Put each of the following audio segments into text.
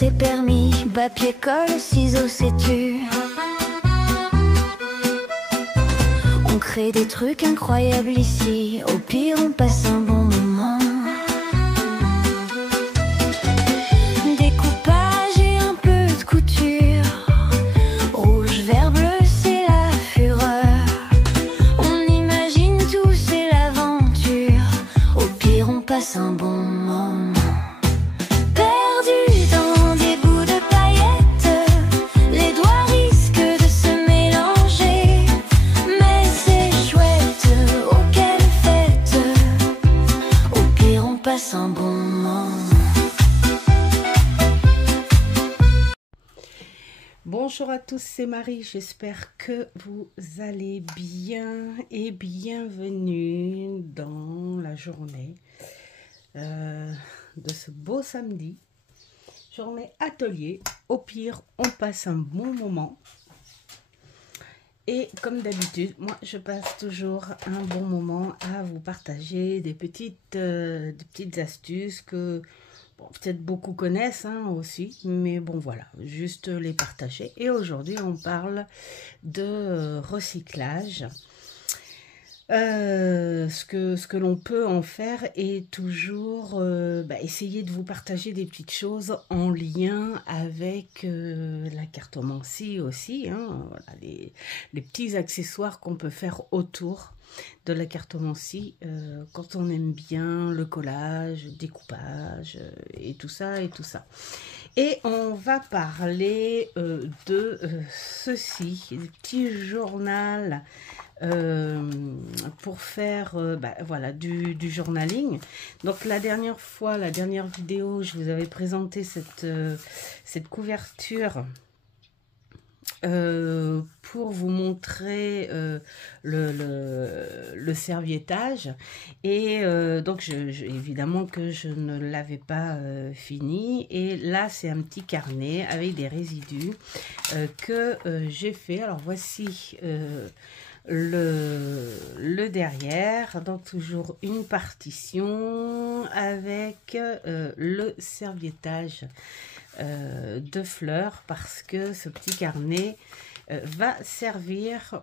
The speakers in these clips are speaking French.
tes permis, papier, colle, ciseaux, sais-tu? On crée des trucs incroyables ici, au pire on passe un bon moment. Découpage et un peu de couture, rouge, vert, bleu, c'est la fureur. On imagine tout, c'est l'aventure, au pire on passe un bon moment. Perdu dans des bouts de paillettes, les doigts risquent de se mélanger, mais c'est chouette, oh quelle fête, au pire on passe un bon moment. Bonjour à tous, c'est Marie, j'espère que vous allez bien et bienvenue dans la journée de ce beau samedi. Journée atelier, au pire on passe un bon moment. Et comme d'habitude, moi je passe toujours un bon moment à vous partager des petites astuces que bon, peut-être beaucoup connaissent aussi, mais bon voilà, juste les partager. Et aujourd'hui on parle de recyclage. Ce que l'on peut en faire est toujours essayer de vous partager des petites choses en lien avec la cartomancie aussi, voilà, les petits accessoires qu'on peut faire autour de la cartomancie quand on aime bien le collage, le découpage et tout ça. Et on va parler de ceci, des petits journaux pour faire voilà, du journaling. Donc la dernière vidéo, je vous avais présenté cette couverture pour vous montrer le serviettage, et donc évidemment que je ne l'avais pas fini, et là c'est un petit carnet avec des résidus que j'ai fait. Alors voici le derrière, donc toujours une partition avec le serviettage de fleurs, parce que ce petit carnet va servir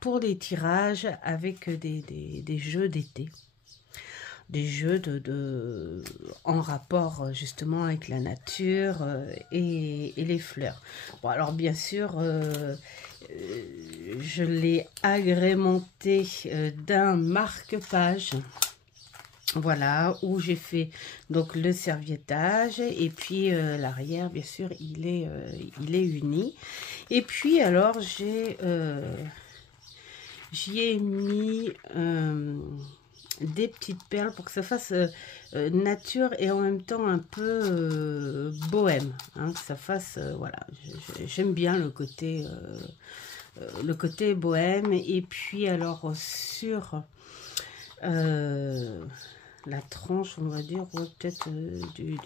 pour des tirages avec des jeux d'été, des jeux en rapport justement avec la nature et les fleurs. Bon, alors bien sûr je l'ai agrémenté d'un marque-page, voilà, où j'ai fait donc le serviettage, et puis l'arrière bien sûr il est uni. Et puis alors j'y ai mis des petites perles pour que ça fasse nature et en même temps un peu bohème, que ça fasse voilà, j'aime bien le côté bohème. Et puis alors sur la tranche, on va dire, ou peut-être du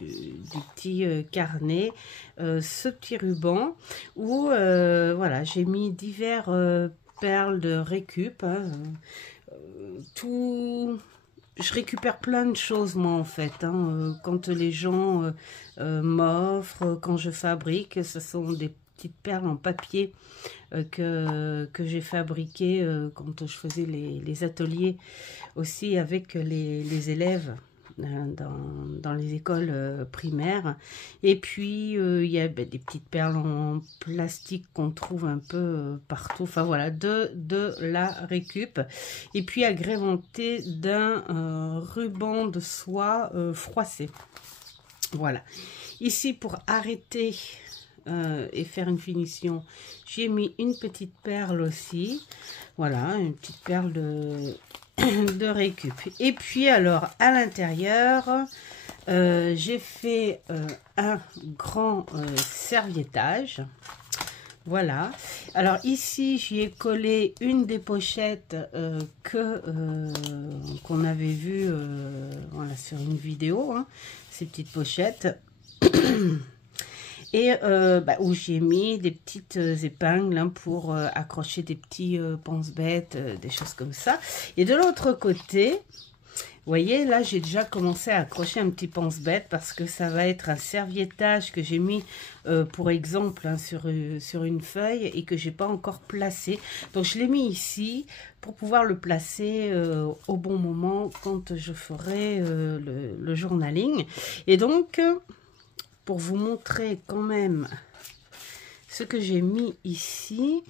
petit carnet, ce petit ruban où voilà, j'ai mis divers perles de récup, je récupère plein de choses moi en fait, quand les gens m'offrent, quand je fabrique, ce sont des petites perles en papier que j'ai fabriquées quand je faisais les ateliers aussi avec les élèves dans les écoles primaires. Et puis il y a des petites perles en plastique qu'on trouve un peu partout, enfin voilà, de la récup, et puis agrémenté d'un ruban de soie froissé. Voilà, ici pour arrêter et faire une finition, j'ai mis une petite perle aussi, voilà, une petite perle de récup. Et puis alors à l'intérieur j'ai fait un grand serviettage, voilà. Alors ici j'y ai collé une des pochettes qu'on avait vu voilà, sur une vidéo, ces petites pochettes et où j'ai mis des petites épingles pour accrocher des petits pense-bêtes, des choses comme ça. Et de l'autre côté, voyez, là, j'ai déjà commencé à accrocher un petit pense-bête parce que ça va être un serviettage que j'ai mis, pour exemple, hein, sur une feuille et que j'ai pas encore placé. Donc, je l'ai mis ici pour pouvoir le placer au bon moment quand je ferai le journaling. Et donc, pour vous montrer quand même ce que j'ai mis ici,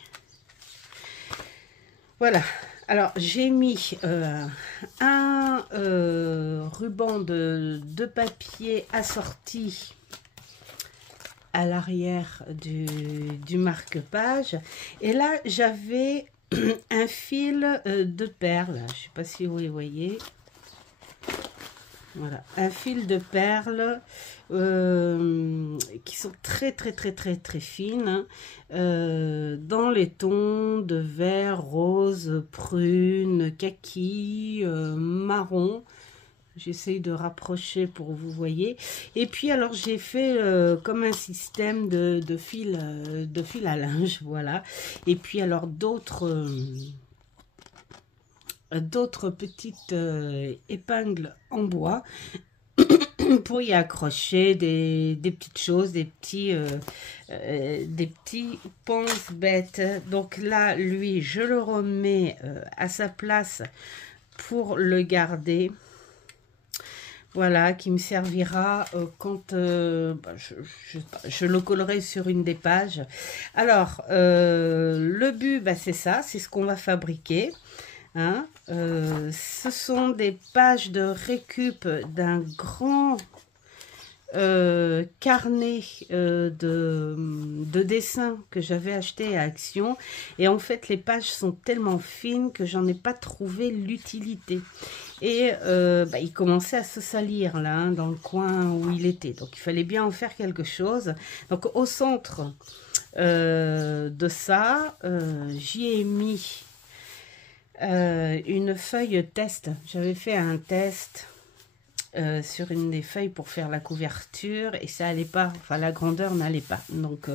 voilà. Alors, j'ai mis un ruban de papier assorti à l'arrière du marque-page. Et là, j'avais un fil de perles. Je ne sais pas si vous les voyez. Voilà, un fil de perles qui sont très fines, dans les tons de vert, rose, prune, kaki, marron. J'essaye de rapprocher pour vous voyez. Et puis alors j'ai fait comme un système de fil à linge, voilà. Et puis alors d'autres petites épingles en bois pour y accrocher des petites choses, des petits pense-bêtes. Donc là, lui, je le remets à sa place pour le garder. Voilà, qui me servira quand je le collerai sur une des pages. Alors, le but, c'est ça, c'est ce qu'on va fabriquer. Hein, ce sont des pages de récup d'un grand carnet de dessin que j'avais acheté à Action. Et en fait, les pages sont tellement fines que j'en ai pas trouvé l'utilité. Et il commençait à se salir là, hein, dans le coin où il était. Donc, il fallait bien en faire quelque chose. Donc, au centre de ça, j'y ai mis une feuille test. J'avais fait un test sur une des feuilles pour faire la couverture et ça allait pas, enfin la grandeur n'allait pas. Donc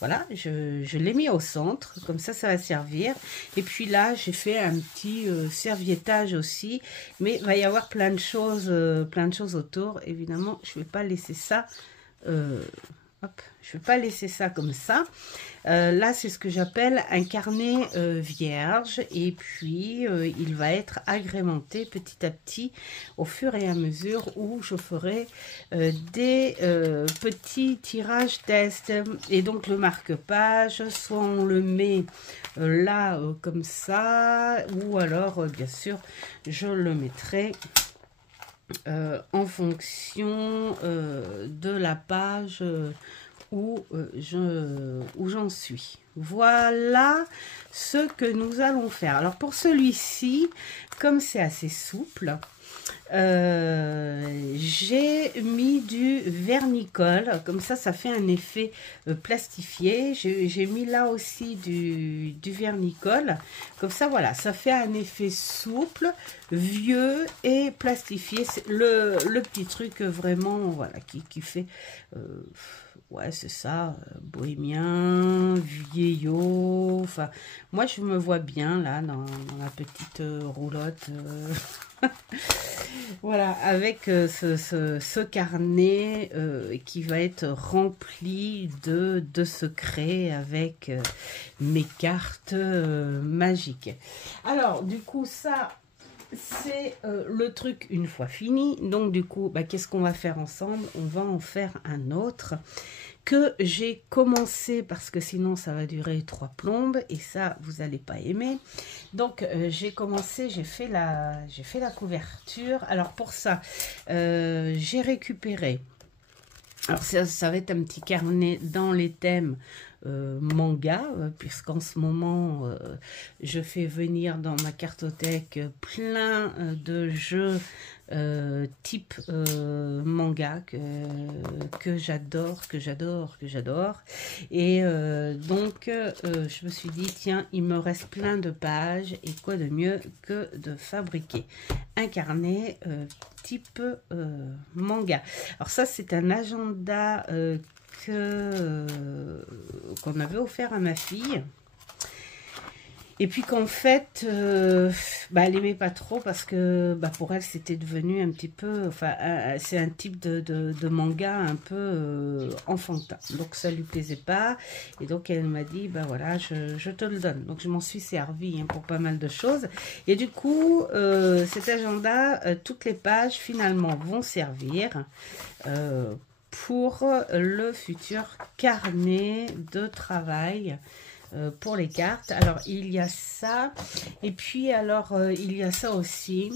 voilà, je l'ai mis au centre, comme ça va servir. Et puis là, j'ai fait un petit serviettage aussi, mais il va y avoir plein de choses autour. Évidemment, je vais pas laisser ça. Hop, je ne vais pas laisser ça comme ça. Là, c'est ce que j'appelle un carnet vierge. Et puis, il va être agrémenté petit à petit au fur et à mesure où je ferai des petits tirages tests. Et donc, le marque-page, soit on le met là comme ça, ou alors, bien sûr, je le mettrai en fonction de la page où j'en suis. Voilà ce que nous allons faire. Alors pour celui-ci, comme c'est assez souple, j'ai mis du vernicole, comme ça fait un effet plastifié. J'ai mis là aussi du vernicole, comme ça voilà, ça fait un effet souple, vieux et plastifié. C'est le petit truc vraiment voilà qui fait ouais, c'est ça, bohémien, vieillot. Enfin, moi, je me vois bien, là, dans la petite roulotte. Voilà, avec ce carnet qui va être rempli de secrets avec mes cartes magiques. Alors, du coup, ça... c'est le truc une fois fini. Donc du coup, qu'est-ce qu'on va faire ensemble? On va en faire un autre que j'ai commencé parce que sinon ça va durer 3 plombes et ça vous n'allez pas aimer. Donc j'ai commencé, j'ai fait la couverture. Alors pour ça, j'ai récupéré. Alors ça va être un petit carnet dans les thèmes manga, puisqu'en ce moment je fais venir dans ma cartothèque plein de jeux type manga que j'adore et donc je me suis dit tiens, il me reste plein de pages et quoi de mieux que de fabriquer un carnet type manga. Alors ça c'est un agenda qu'on avait offert à ma fille Et puis qu'en fait, elle aimait pas trop parce que pour elle, c'était devenu un petit peu... Enfin, c'est un type de manga un peu enfantin. Donc, ça lui plaisait pas. Et donc, elle m'a dit, voilà, je te le donne. Donc, je m'en suis servie pour pas mal de choses. Et du coup, cet agenda, toutes les pages, finalement, vont servir pour le futur carnet de travail pour les cartes. Alors il y a ça et puis alors il y a ça aussi,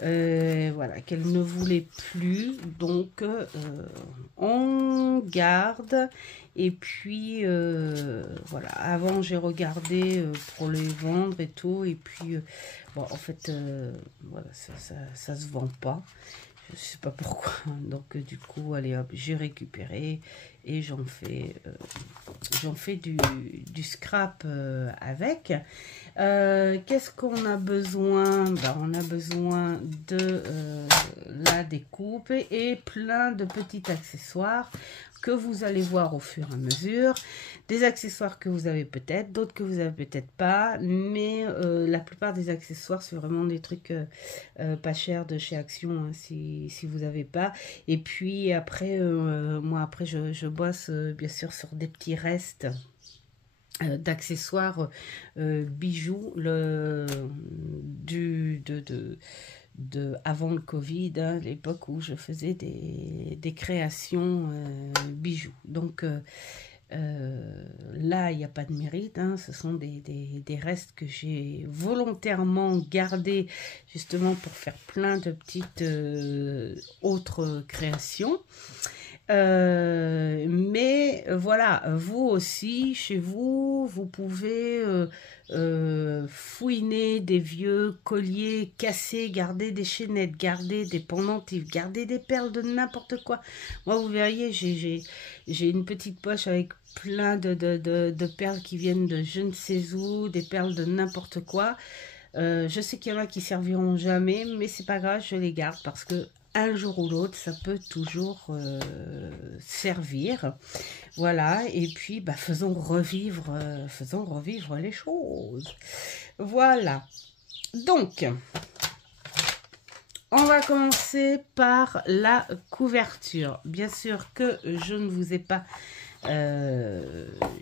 voilà, qu'elle ne voulait plus, donc on garde. Et puis voilà, avant j'ai regardé pour les vendre et tout, et puis bon, en fait voilà, ça se vend pas. Je sais pas pourquoi. Donc du coup, allez hop, j'ai récupéré et j'en fais du scrap avec. Qu'est-ce qu'on a besoin? On a besoin de la découpe et plein de petits accessoires que vous allez voir au fur et à mesure. Des accessoires que vous avez peut-être, d'autres que vous avez peut-être pas, mais la plupart des accessoires, c'est vraiment des trucs pas chers de chez Action, hein, si vous n'avez pas. Et puis après, moi après, je bosse bien sûr sur des petits restes d'accessoires bijoux avant le Covid, hein, l'époque où je faisais des créations bijoux. Donc là, il n'y a pas de mérite, hein, ce sont des restes que j'ai volontairement gardés justement pour faire plein de petites autres créations. Mais voilà, vous aussi, chez vous, vous pouvez fouiner des vieux colliers cassés, garder des chaînettes, garder des pendentifs, garder des perles de n'importe quoi. Moi, vous verriez, j'ai une petite poche avec plein de perles qui viennent de je ne sais où, des perles de n'importe quoi. Je sais qu'il y en a qui serviront jamais, mais c'est pas grave, je les garde parce que un jour ou l'autre, ça peut toujours servir. Voilà, et puis faisons revivre les choses. Voilà. Donc, on va commencer par la couverture. Bien sûr que je ne vous ai pas...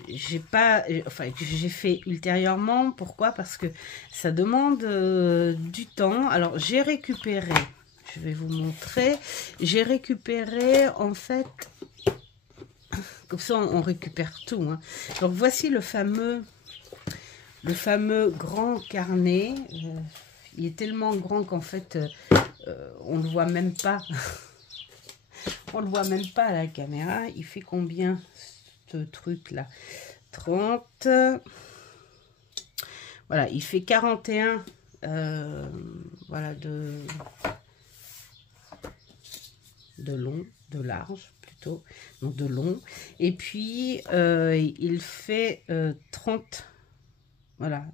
j'ai fait ultérieurement. Pourquoi? Parce que ça demande du temps. Alors, j'ai récupéré... Je vais vous montrer. J'ai récupéré, en fait, comme ça on récupère tout. Hein. Donc voici le fameux grand carnet. Il est tellement grand qu'en fait, on ne le voit même pas. On le voit même pas à la caméra. Il fait combien ce truc-là? 30. Voilà, il fait 41. Voilà, de long, de large plutôt, donc de long, et puis il fait 30, voilà,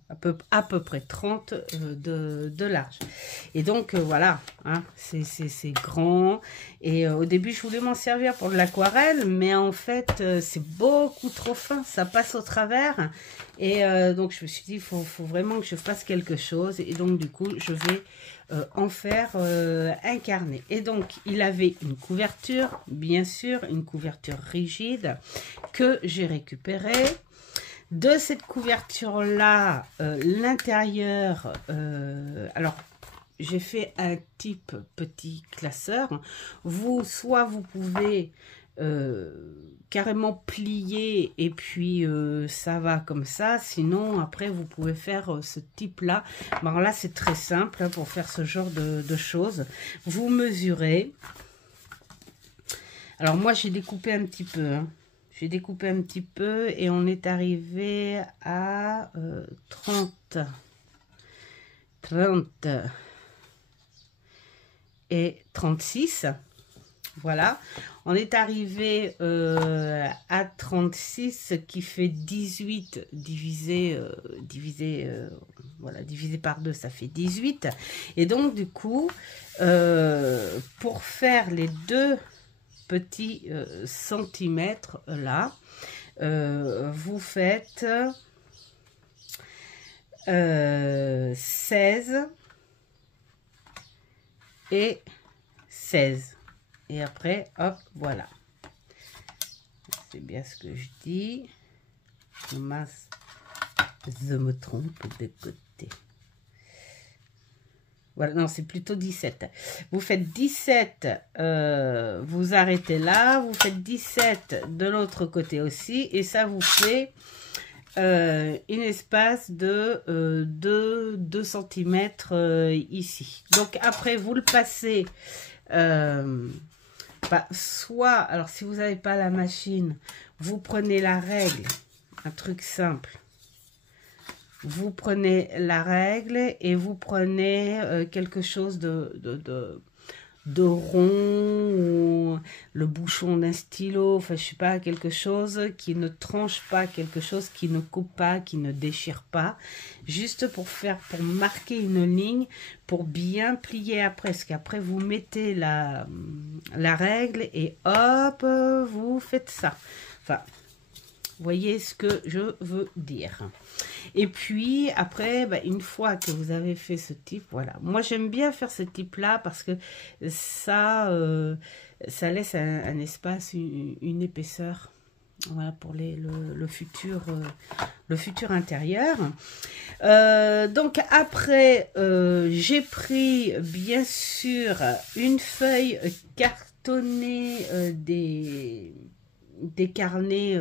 à peu près 30 de large. Et donc voilà, hein, c'est grand. Et au début je voulais m'en servir pour de l'aquarelle, mais en fait c'est beaucoup trop fin, ça passe au travers. Et donc je me suis dit, il faut vraiment que je fasse quelque chose. Et donc du coup je vais en faire un carnet. Et donc il avait une couverture, bien sûr, une couverture rigide que j'ai récupérée. De cette couverture là, l'intérieur, alors j'ai fait un type petit classeur. Soit vous pouvez carrément plier et puis ça va comme ça. Sinon après vous pouvez faire ce type là. Bon là c'est très simple hein, pour faire ce genre de choses. Vous mesurez. Alors moi j'ai découpé un petit peu. Hein. J'ai découpé un petit peu et on est arrivé à 30 et 36. Voilà, on est arrivé à 36, ce qui fait 18 divisé par 2, ça fait 18. Et donc du coup, pour faire les deux petits centimètres là, vous faites 16 et 16. Et après, hop, voilà. C'est bien ce que je dis. Je me trompe de côté. Voilà, non, c'est plutôt 17. Vous faites 17, vous arrêtez là. Vous faites 17 de l'autre côté aussi. Et ça vous fait une espace de 2 cm ici. Donc après, vous le passez... soit, alors si vous n'avez pas la machine, vous prenez la règle, un truc simple. Vous prenez la règle et vous prenez quelque chose de rond, ou le bouchon d'un stylo, enfin je sais pas, quelque chose qui ne tranche pas, quelque chose qui ne coupe pas, qui ne déchire pas, juste pour marquer une ligne, pour bien plier après, parce qu'après vous mettez la règle et hop, vous faites ça. Enfin, vous voyez ce que je veux dire. Et puis après, une fois que vous avez fait ce type, voilà. Moi j'aime bien faire ce type là parce que ça laisse un espace, une épaisseur. Voilà pour le futur intérieur. Donc après, j'ai pris bien sûr une feuille cartonnée des carnets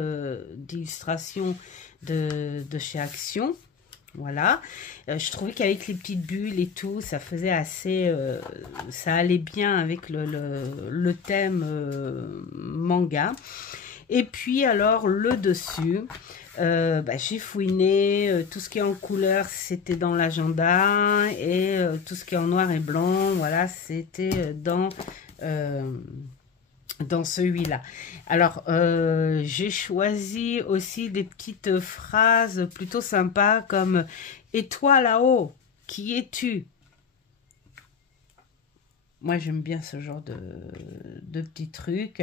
d'illustration de chez Action. Voilà, je trouvais qu'avec les petites bulles et tout, ça faisait assez, ça allait bien avec le thème manga. Et puis alors le dessus, j'ai fouiné, tout ce qui est en couleur c'était dans l'agenda, et tout ce qui est en noir et blanc, voilà, c'était dans celui-là. Alors, j'ai choisi aussi des petites phrases plutôt sympas comme « Et toi là-haut, qui es-tu » Moi, j'aime bien ce genre de petits trucs.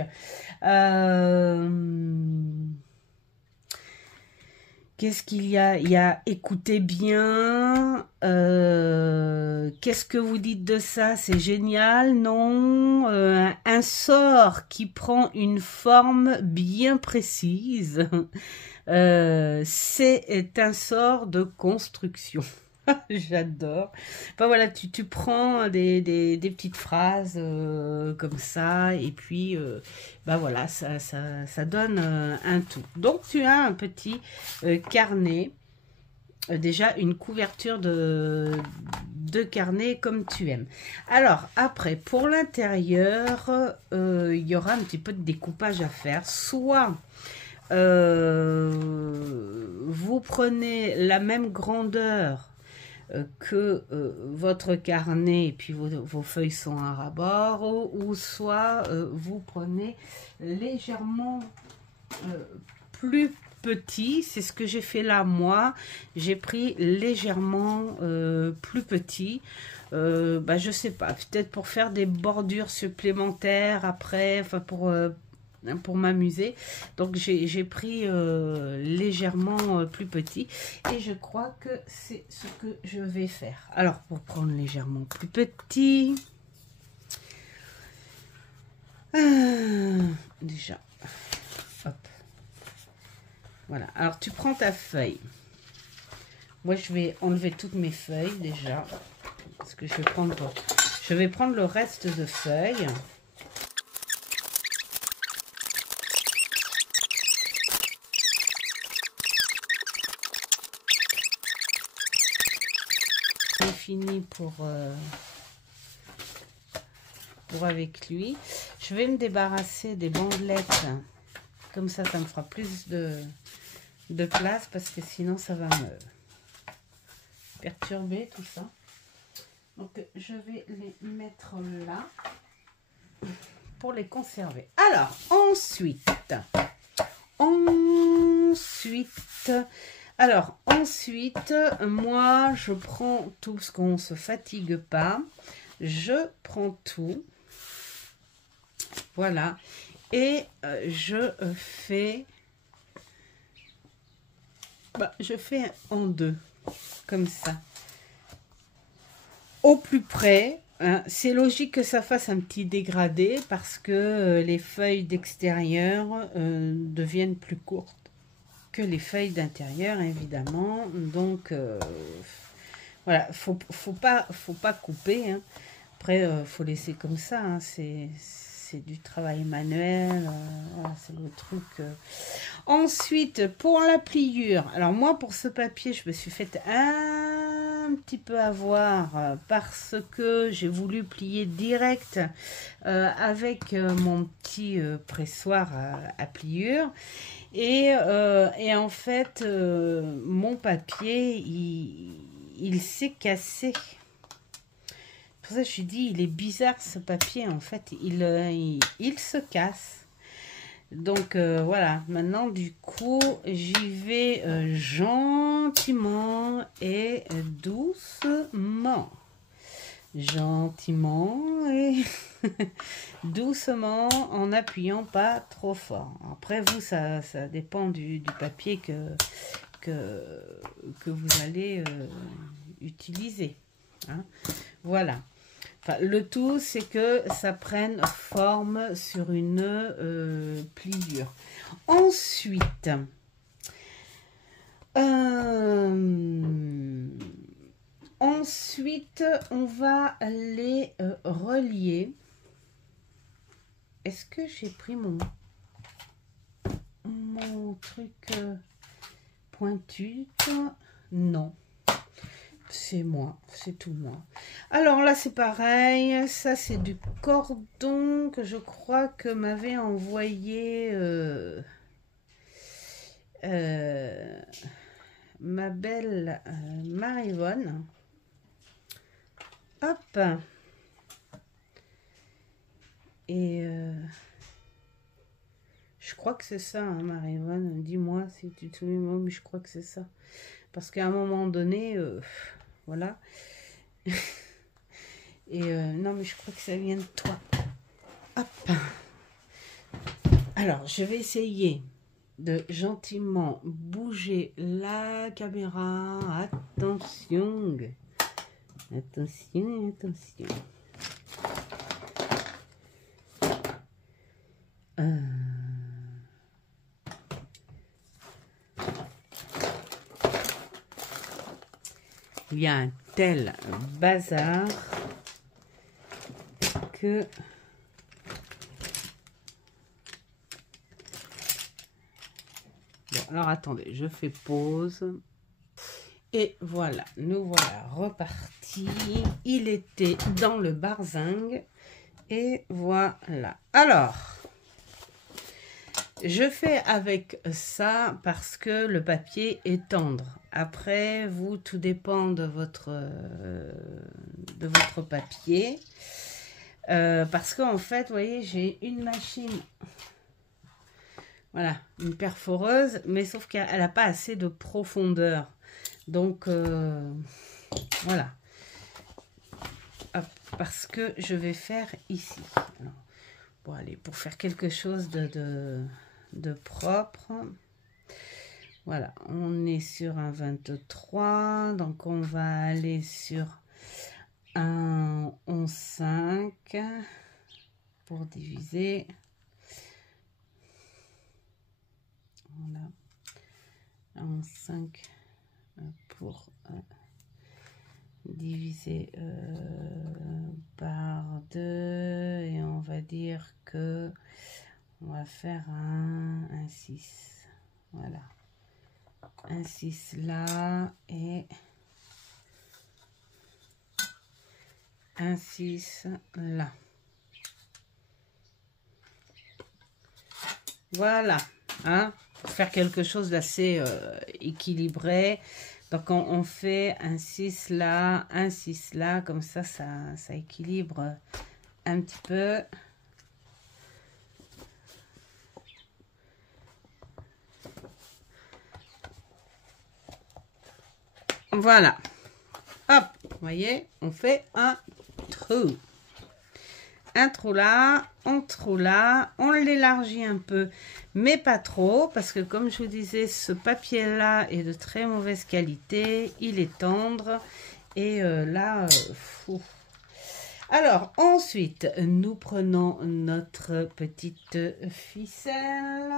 Qu'est-ce qu'il y a? Il y a écoutez bien. Qu'est-ce que vous dites de ça? C'est génial, non? Un sort qui prend une forme bien précise. C'est un sort de construction. J'adore. Enfin voilà, tu prends des petites phrases comme ça, et puis voilà, ça donne un tout. Donc tu as un petit carnet, déjà une couverture de carnet comme tu aimes. Alors après, pour l'intérieur, il y aura un petit peu de découpage à faire. Soit vous prenez la même grandeur que votre carnet, et puis vos feuilles sont à ras-bord, ou soit vous prenez légèrement plus petit. C'est ce que j'ai fait là, moi. J'ai pris légèrement plus petit. Je sais pas, peut-être pour faire des bordures supplémentaires après, enfin pour m'amuser. Donc j'ai pris légèrement plus petit, et je crois que c'est ce que je vais faire. Alors pour prendre légèrement plus petit, déjà hop, voilà. Alors tu prends ta feuille. Moi je vais enlever toutes mes feuilles déjà, parce que je vais prendre le reste de feuilles. Fini pour avec lui. Je vais me débarrasser des bandelettes, comme ça me fera plus de place, parce que sinon ça va me perturber tout ça. Donc je vais les mettre là pour les conserver. Alors ensuite, moi, je prends tout, ce qu'on ne se fatigue pas. Je prends tout. Voilà. Et je fais en deux. comme ça. Au plus près, hein, c'est logique que ça fasse un petit dégradé parce que les feuilles d'extérieur deviennent plus courtes que les feuilles d'intérieur, évidemment. Donc, voilà, faut pas couper, hein. Après, faut laisser comme ça, hein. C'est du travail manuel, voilà, c'est le truc. Ensuite, pour la pliure, alors moi, pour ce papier, je me suis fait un petit peu avoir parce que j'ai voulu plier direct avec mon petit pressoir à pliure. Et en fait, mon papier, il s'est cassé. Pour ça, je me suis dit, il est bizarre ce papier, en fait, il se casse. Donc, voilà, maintenant, du coup, j'y vais gentiment et doucement. Gentiment et doucement, en appuyant pas trop fort. Après, vous, ça dépend du papier que vous allez utiliser. Hein. Voilà. Enfin, le tout, c'est que ça prenne forme sur une pliure. Ensuite, on va les relier. Est-ce que j'ai pris mon truc pointu? Non. C'est moi, c'est tout moi. Alors là, c'est pareil. Ça, c'est du cordon que je crois que m'avait envoyé ma belle Marivonne. Hop. Et je crois que c'est ça, hein, Marivonne. Dis-moi si tu te souviens, mais je crois que c'est ça. Parce qu'à un moment donné, voilà. Et non, mais je crois que ça vient de toi. Hop. Alors, je vais essayer de gentiment bouger la caméra. Attention. Attention, attention. Il y a un tel bazar que bon, alors attendez, je fais pause et voilà, nous voilà repartis. Il était dans le barzingue et voilà. Alors, je fais avec ça parce que le papier est tendre. Après, vous, tout dépend de votre papier. Parce qu'en fait, vous voyez, j'ai une machine, voilà, une perforeuse, mais sauf qu'elle n'a pas assez de profondeur. Donc, voilà. Hop, parce que je vais faire ici. Alors, bon, allez, pour faire quelque chose de propre. Voilà, on est sur un 23, donc on va aller sur un 11,5 pour diviser. Voilà, un 11,5 pour diviser par 2 et on va dire que on va faire un 6. Voilà. Un 6 là et un 6 là. Voilà, hein, pour faire quelque chose d'assez équilibré. Donc on fait un 6 là, un 6 là, comme ça équilibre un petit peu. Voilà. Hop, vous voyez, on fait un trou. un trou là, on l'élargit un peu, mais pas trop, parce que comme je vous disais, ce papier-là est de très mauvaise qualité, il est tendre, et là, fou. Alors, ensuite, nous prenons notre petite ficelle,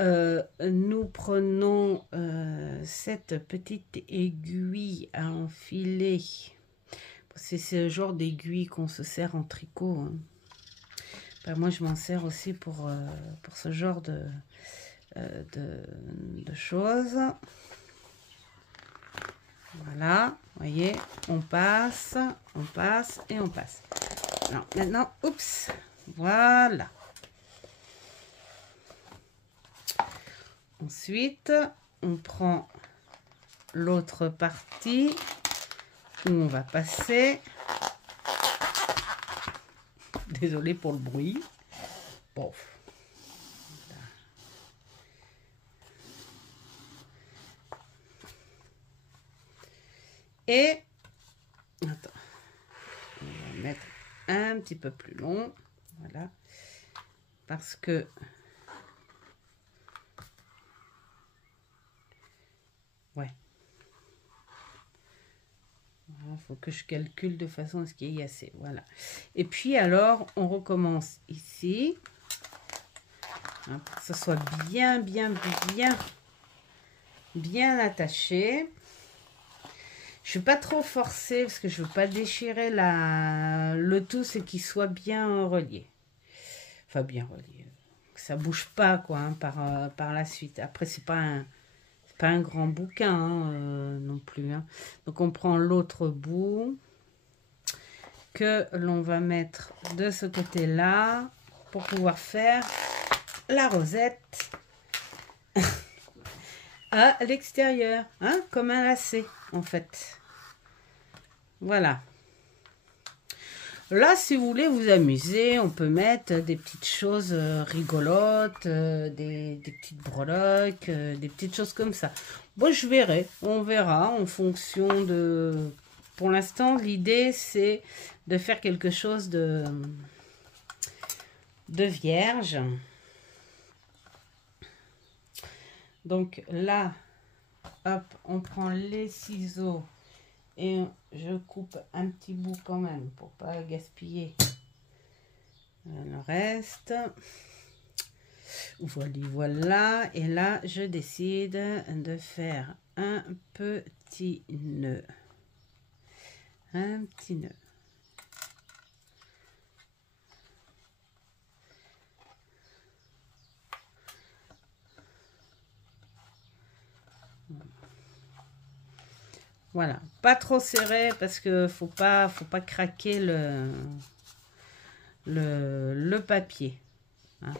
nous prenons cette petite aiguille à enfiler. C'est ce genre d'aiguille qu'on se sert en tricot. Hein. Ben, moi, je m'en sers aussi pour ce genre de choses. Voilà, vous voyez, on passe et on passe. Alors, maintenant, oups, voilà. Ensuite, on prend l'autre partie où on va passer. Désolée pour le bruit. Bon. Et attends, on va mettre un petit peu plus long, voilà, parce que ouais, il faut que je calcule de façon à ce qu'il y ait assez, voilà. Et puis alors on recommence ici, hein, pour que ce soit bien attaché. Je ne vais pas trop forcer parce que je ne veux pas déchirer le tout, c'est qu'il soit bien relié. Enfin, bien relié. Que ça ne bouge pas, quoi, hein, par la suite. Après, c'est pas un grand bouquin hein, non plus. Hein. Donc, on prend l'autre bout que l'on va mettre de ce côté-là pour pouvoir faire la rosette à l'extérieur, hein, comme un lacet en fait. Voilà. Là, si vous voulez vous amuser, on peut mettre des petites choses rigolotes, des petites breloques, des petites choses comme ça. Bon, je verrai, on verra en fonction de... Pour l'instant, l'idée, c'est de faire quelque chose de vierge. Donc là, hop, on prend les ciseaux et je coupe un petit bout quand même pour pas gaspiller le reste. Voilà. Et là, je décide de faire un petit nœud. Un petit nœud. Voilà, pas trop serré parce que faut pas craquer le papier. Hein.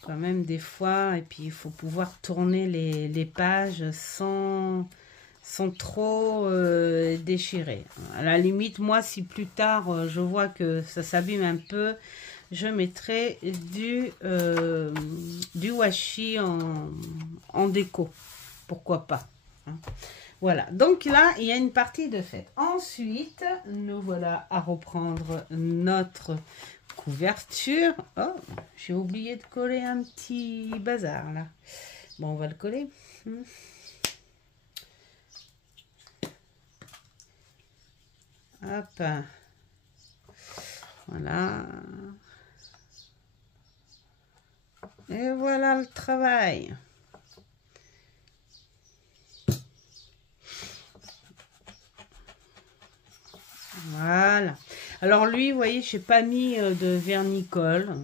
Quand même des fois, et puis il faut pouvoir tourner les pages sans trop déchirer. À la limite, moi, si plus tard je vois que ça s'abîme un peu, je mettrai du washi en déco. Pourquoi pas. Hein. Voilà, donc là, il y a une partie de fait. Ensuite, nous voilà à reprendre notre couverture. Oh, j'ai oublié de coller un petit bazar là. Bon, on va le coller. Hop. Voilà. Et voilà le travail. Voilà. Alors lui, vous voyez, j'ai pas mis de vernicole.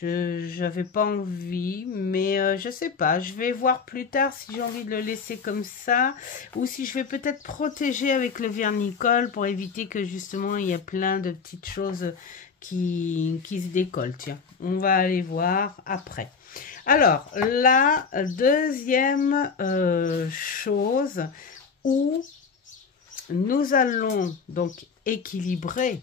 J'avais pas envie, mais je sais pas. Je vais voir plus tard si j'ai envie de le laisser comme ça ou si je vais peut-être protéger avec le vernicole pour éviter que justement il y a plein de petites choses qui se décollent. Tiens, on va aller voir après. Alors, la deuxième chose où nous allons donc équilibrer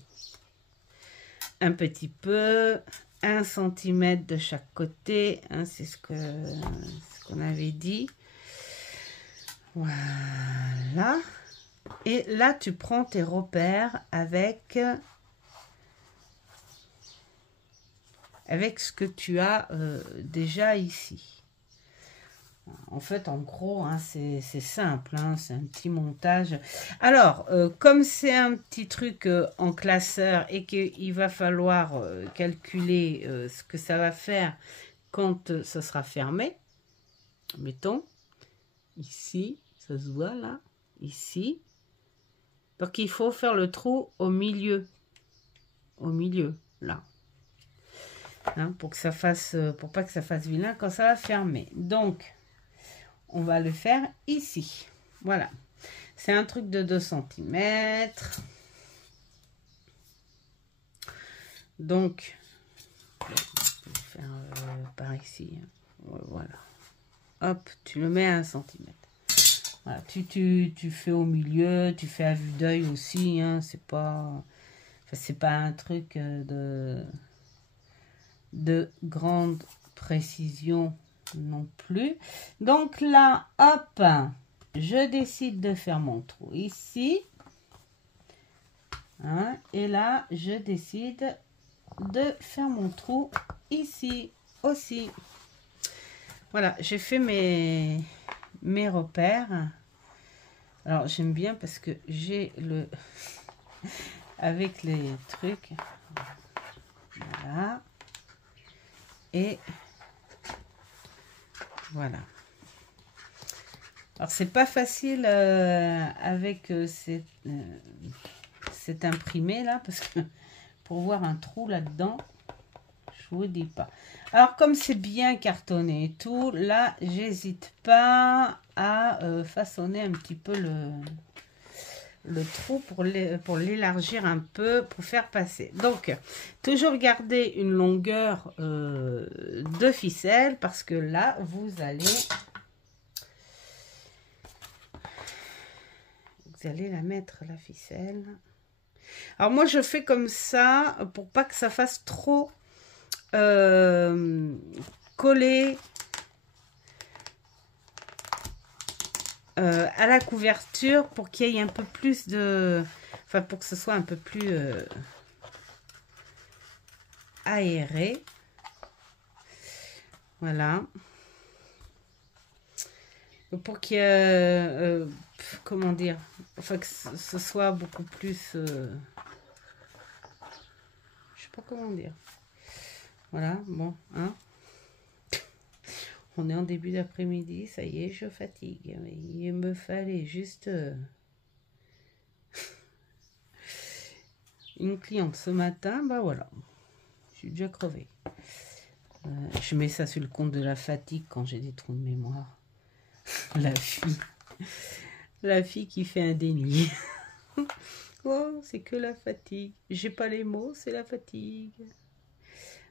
un petit peu 1 cm de chaque côté, hein, c'est ce qu'on avait dit. Voilà. Et là, tu prends tes repères avec ce que tu as déjà ici. En fait, en gros, hein, c'est simple, hein, c'est un petit montage. Alors, comme c'est un petit truc en classeur et qu'il va falloir calculer ce que ça va faire quand ce sera fermé, mettons, ici, ça se voit là, ici. Donc, il faut faire le trou au milieu, là. Hein, pour que ça fasse, pour pas que ça fasse vilain quand ça va fermer. Donc, on va le faire ici. Voilà. C'est un truc de 2 cm. Donc, je vais faire par ici. Voilà. Hop, tu le mets à 1 cm. Voilà, tu fais au milieu, tu fais à vue d'œil aussi. Hein, c'est pas un truc de grande précision non plus. Donc là, hop, je décide de faire mon trou ici. Hein, et là, je décide de faire mon trou ici aussi. Voilà, j'ai fait mes repères. Alors, j'aime bien parce que j'ai le... avec les trucs. Voilà. Et voilà. Alors, c'est pas facile avec cet imprimé là, parce que pour voir un trou là-dedans, je vous dis pas. Alors, comme c'est bien cartonné et tout, là, j'hésite pas à façonner un petit peu le trou pour l'élargir un peu, pour faire passer. Donc, toujours garder une longueur de ficelle, parce que là, vous allez la mettre, la ficelle. Alors, moi, je fais comme ça, pour pas que ça fasse trop coller à la couverture, pour qu'il y ait un peu plus de... Enfin, pour que ce soit un peu plus aéré. Voilà. Pour qu'il y ait... comment dire? Enfin, que ce soit beaucoup plus... je sais pas comment dire. Voilà, bon, hein. On est en début d'après-midi, ça y est, je fatigue. Il me fallait juste une cliente ce matin, bah voilà, je suis déjà crevée. Je mets ça sur le compte de la fatigue quand j'ai des trous de mémoire. La fille qui fait un déni. Oh, c'est que la fatigue. J'ai pas les mots, c'est la fatigue.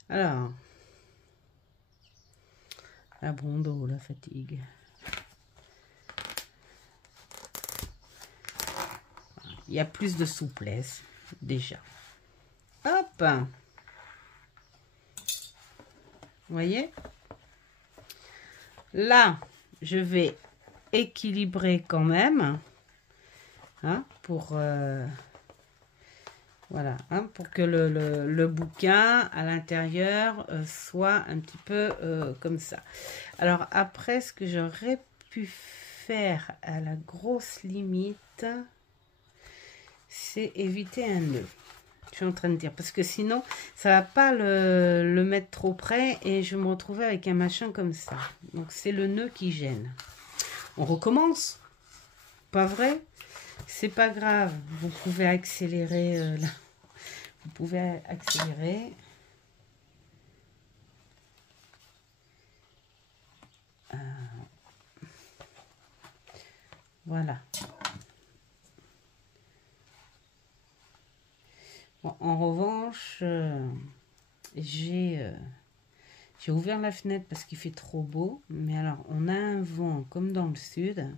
Alors... La bronde, la fatigue. Il y a plus de souplesse, déjà. Hop! Vous voyez? Là, je vais équilibrer quand même. Hein, pour... voilà, hein, pour que le bouquin à l'intérieur soit un petit peu comme ça. Alors après, ce que j'aurais pu faire à la grosse limite, c'est éviter un nœud. Je suis en train de dire, parce que sinon, ça va pas le mettre trop près et je vais me retrouver avec un machin comme ça. Donc c'est le nœud qui gêne. On recommence? Pas vrai? C'est pas grave, vous pouvez accélérer là. Vous pouvez accélérer. Voilà. Bon, en revanche, j'ai ouvert la fenêtre parce qu'il fait trop beau. Mais alors, on a un vent comme dans le sud.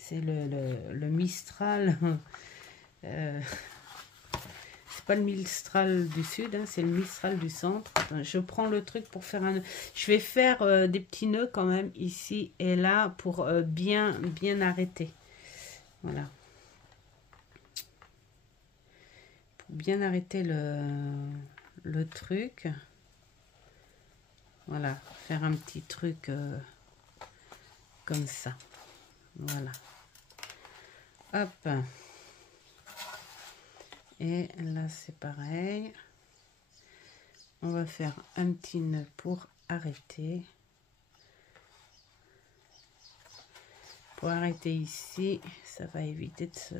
C'est le Mistral. C'est pas le Mistral du sud, hein, c'est le Mistral du centre. Je prends le truc pour faire un nœud. Je vais faire des petits nœuds quand même ici et là pour bien arrêter. Voilà. bien arrêter le truc. Voilà, faire un petit truc comme ça. Voilà. Hop. Et là, c'est pareil. On va faire un petit nœud pour arrêter. Pour arrêter ici, ça va éviter de se...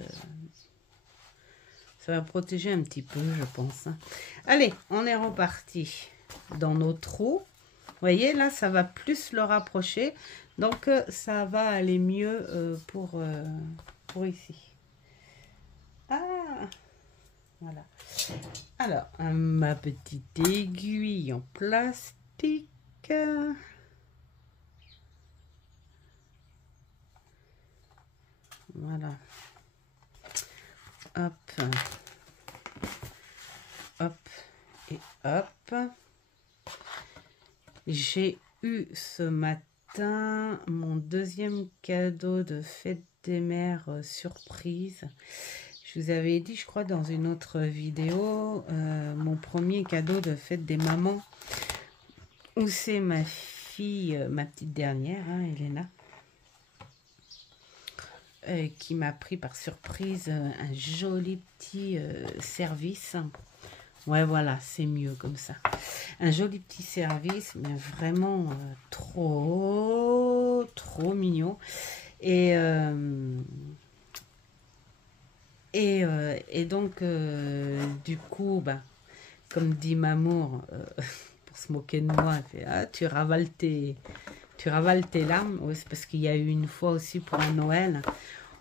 Ça va protéger un petit peu, je pense. Allez, on est reparti dans nos trous. Vous voyez, là, ça va plus le rapprocher. Donc, ça va aller mieux pour ici. Ah, voilà. Alors, ma petite aiguille en plastique. Voilà. Hop. Hop. Et hop. J'ai eu ce matin mon deuxième cadeau de fête des mères surprise. Je vous avais dit, je crois, dans une autre vidéo, mon premier cadeau de fête des mamans, où c'est ma fille, ma petite dernière, hein, Elena, qui m'a pris par surprise un joli petit service. Ouais, voilà, c'est mieux comme ça. Un joli petit service, mais vraiment trop mignon. Et donc, du coup, bah, comme dit Mamour, pour se moquer de moi, elle fait, ah, tu ravales tes larmes. Ouais, c'est parce qu'il y a eu une fois aussi pour un Noël,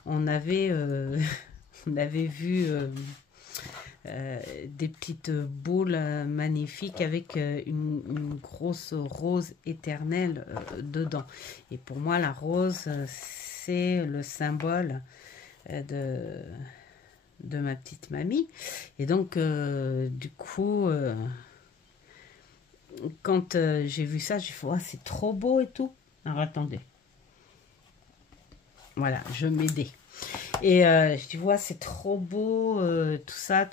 on avait vu des petites boules magnifiques avec une grosse rose éternelle dedans. Et pour moi, la rose, c'est le symbole de ma petite mamie. Et donc, du coup, quand j'ai vu ça, j'ai fait, oh, c'est trop beau et tout. Alors, attendez. Voilà, je m'aidais. Et je dis, ouais, c'est trop beau, tout ça.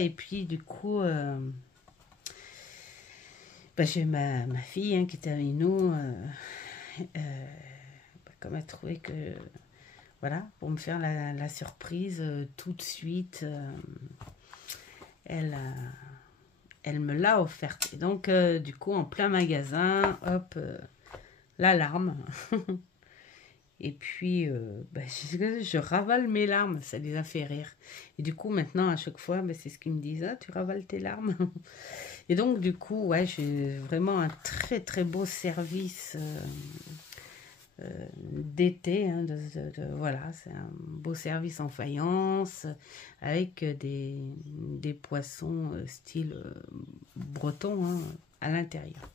Et puis, du coup, bah, j'ai ma fille hein, qui était avec nous. Comme elle trouvait que, voilà, pour me faire la surprise, tout de suite, elle me l'a offerte. Et donc, du coup, en plein magasin, hop, l'alarme. Et puis, bah, je ravale mes larmes, ça les a fait rire. Et du coup, maintenant, à chaque fois, bah, c'est ce qu'ils me disent, ah, tu ravales tes larmes. Et donc, du coup, ouais, j'ai vraiment un très beau service d'été. Hein, voilà, c'est un beau service en faïence avec des poissons style breton hein, à l'intérieur.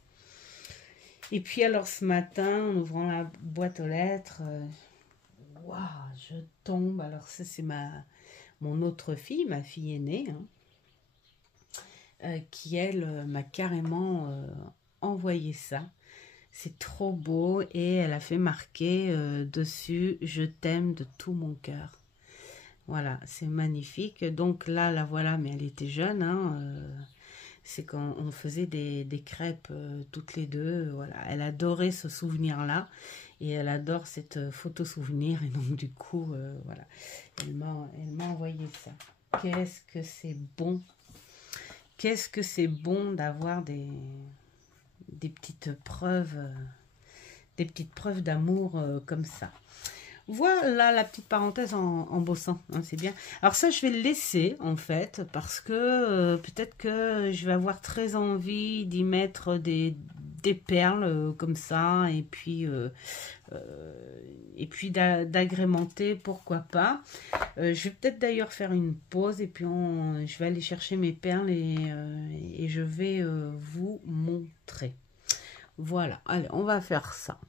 Et puis alors ce matin, en ouvrant la boîte aux lettres, waouh, je tombe. Alors ça c'est mon autre fille, ma fille aînée, hein, qui elle m'a carrément envoyé ça. C'est trop beau et elle a fait marquer dessus « Je t'aime de tout mon cœur ». Voilà, c'est magnifique. Donc là, la voilà, mais elle était jeune, hein, c'est quand on faisait des crêpes toutes les deux. Voilà, elle adorait ce souvenir-là et elle adore cette photo souvenir. Et donc du coup, voilà, elle m'a envoyé ça. Qu'est-ce que c'est bon! Qu'est-ce que c'est bon d'avoir des petites preuves d'amour comme ça. Voilà la petite parenthèse en bossant, hein, c'est bien. Alors ça, je vais le laisser, en fait, parce que peut-être que je vais avoir très envie d'y mettre des perles comme ça, et puis d'agrémenter, pourquoi pas. Je vais peut-être d'ailleurs faire une pause, et puis je vais aller chercher mes perles, et je vais vous montrer. Voilà, allez, on va faire ça.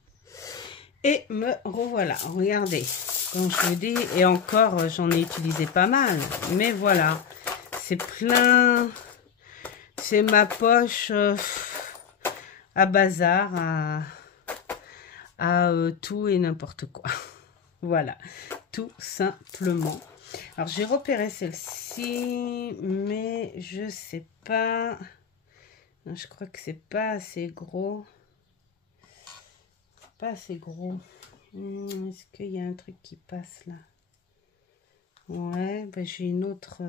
Et me revoilà, regardez, comme je vous dis, et encore j'en ai utilisé pas mal, mais voilà, c'est plein, c'est ma poche à bazar, à tout et n'importe quoi, voilà, tout simplement. Alors, j'ai repéré celle-ci, mais je sais pas. Je crois que c'est pas assez gros. C'est pas assez gros. Est-ce qu'il y a un truc qui passe là? Ouais, ben j'ai une autre.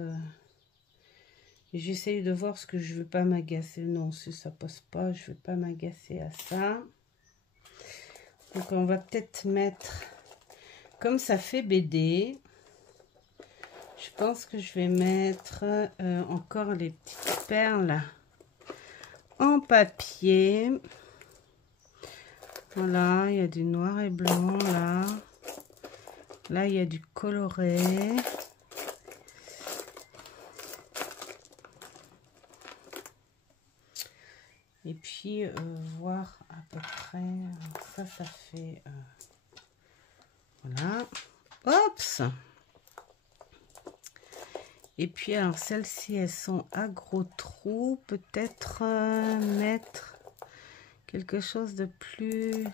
J'essaye de voir ce que je veux pas m'agacer. Non, si ça passe pas, je veux pas m'agacer à ça. Donc on va peut-être mettre, comme ça fait BD, je pense que je vais mettre encore les petites perles en papier. Voilà, il y a du noir et blanc là. Là, il y a du coloré. Et puis, voir à peu près, ça fait, voilà, Oups. Et puis, alors, celles-ci, elles sont à gros trous, peut-être mettre quelque chose de plus...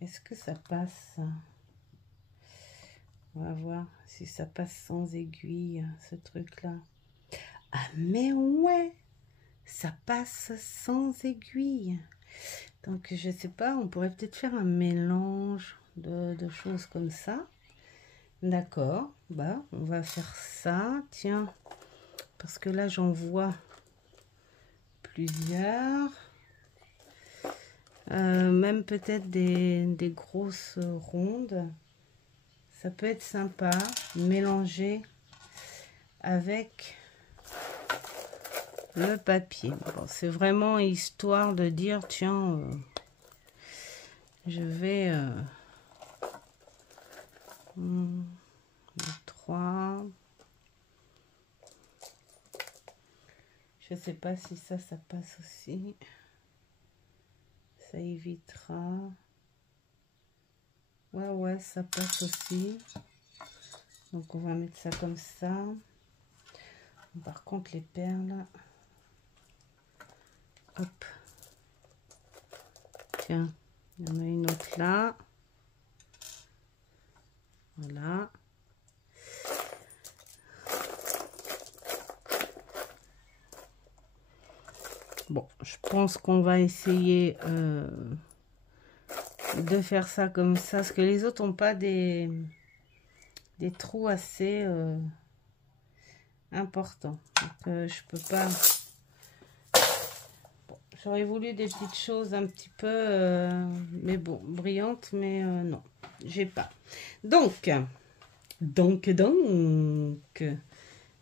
Est-ce que ça passe? On va voir si ça passe sans aiguille, ce truc-là. Ah, mais ouais, ça passe sans aiguille. Donc, je sais pas, on pourrait peut-être faire un mélange de choses comme ça. D'accord, bah, on va faire ça. Tiens, parce que là, j'en vois plusieurs. Même peut-être des grosses rondes. Ça peut être sympa, mélanger avec le papier. Bon, c'est vraiment histoire de dire, tiens, je vais... 3. Je sais pas si ça passe aussi. Ça évitera. Ouais, ça passe aussi. Donc, on va mettre ça comme ça. Par contre, les perles... Hop. Tiens, il y en a une autre là. Voilà. Bon, je pense qu'on va essayer de faire ça comme ça, parce que les autres n'ont pas des trous assez importants. Donc, je peux pas... Bon, j'aurais voulu des petites choses un petit peu, mais bon, brillantes, mais non, j'ai pas. Donc,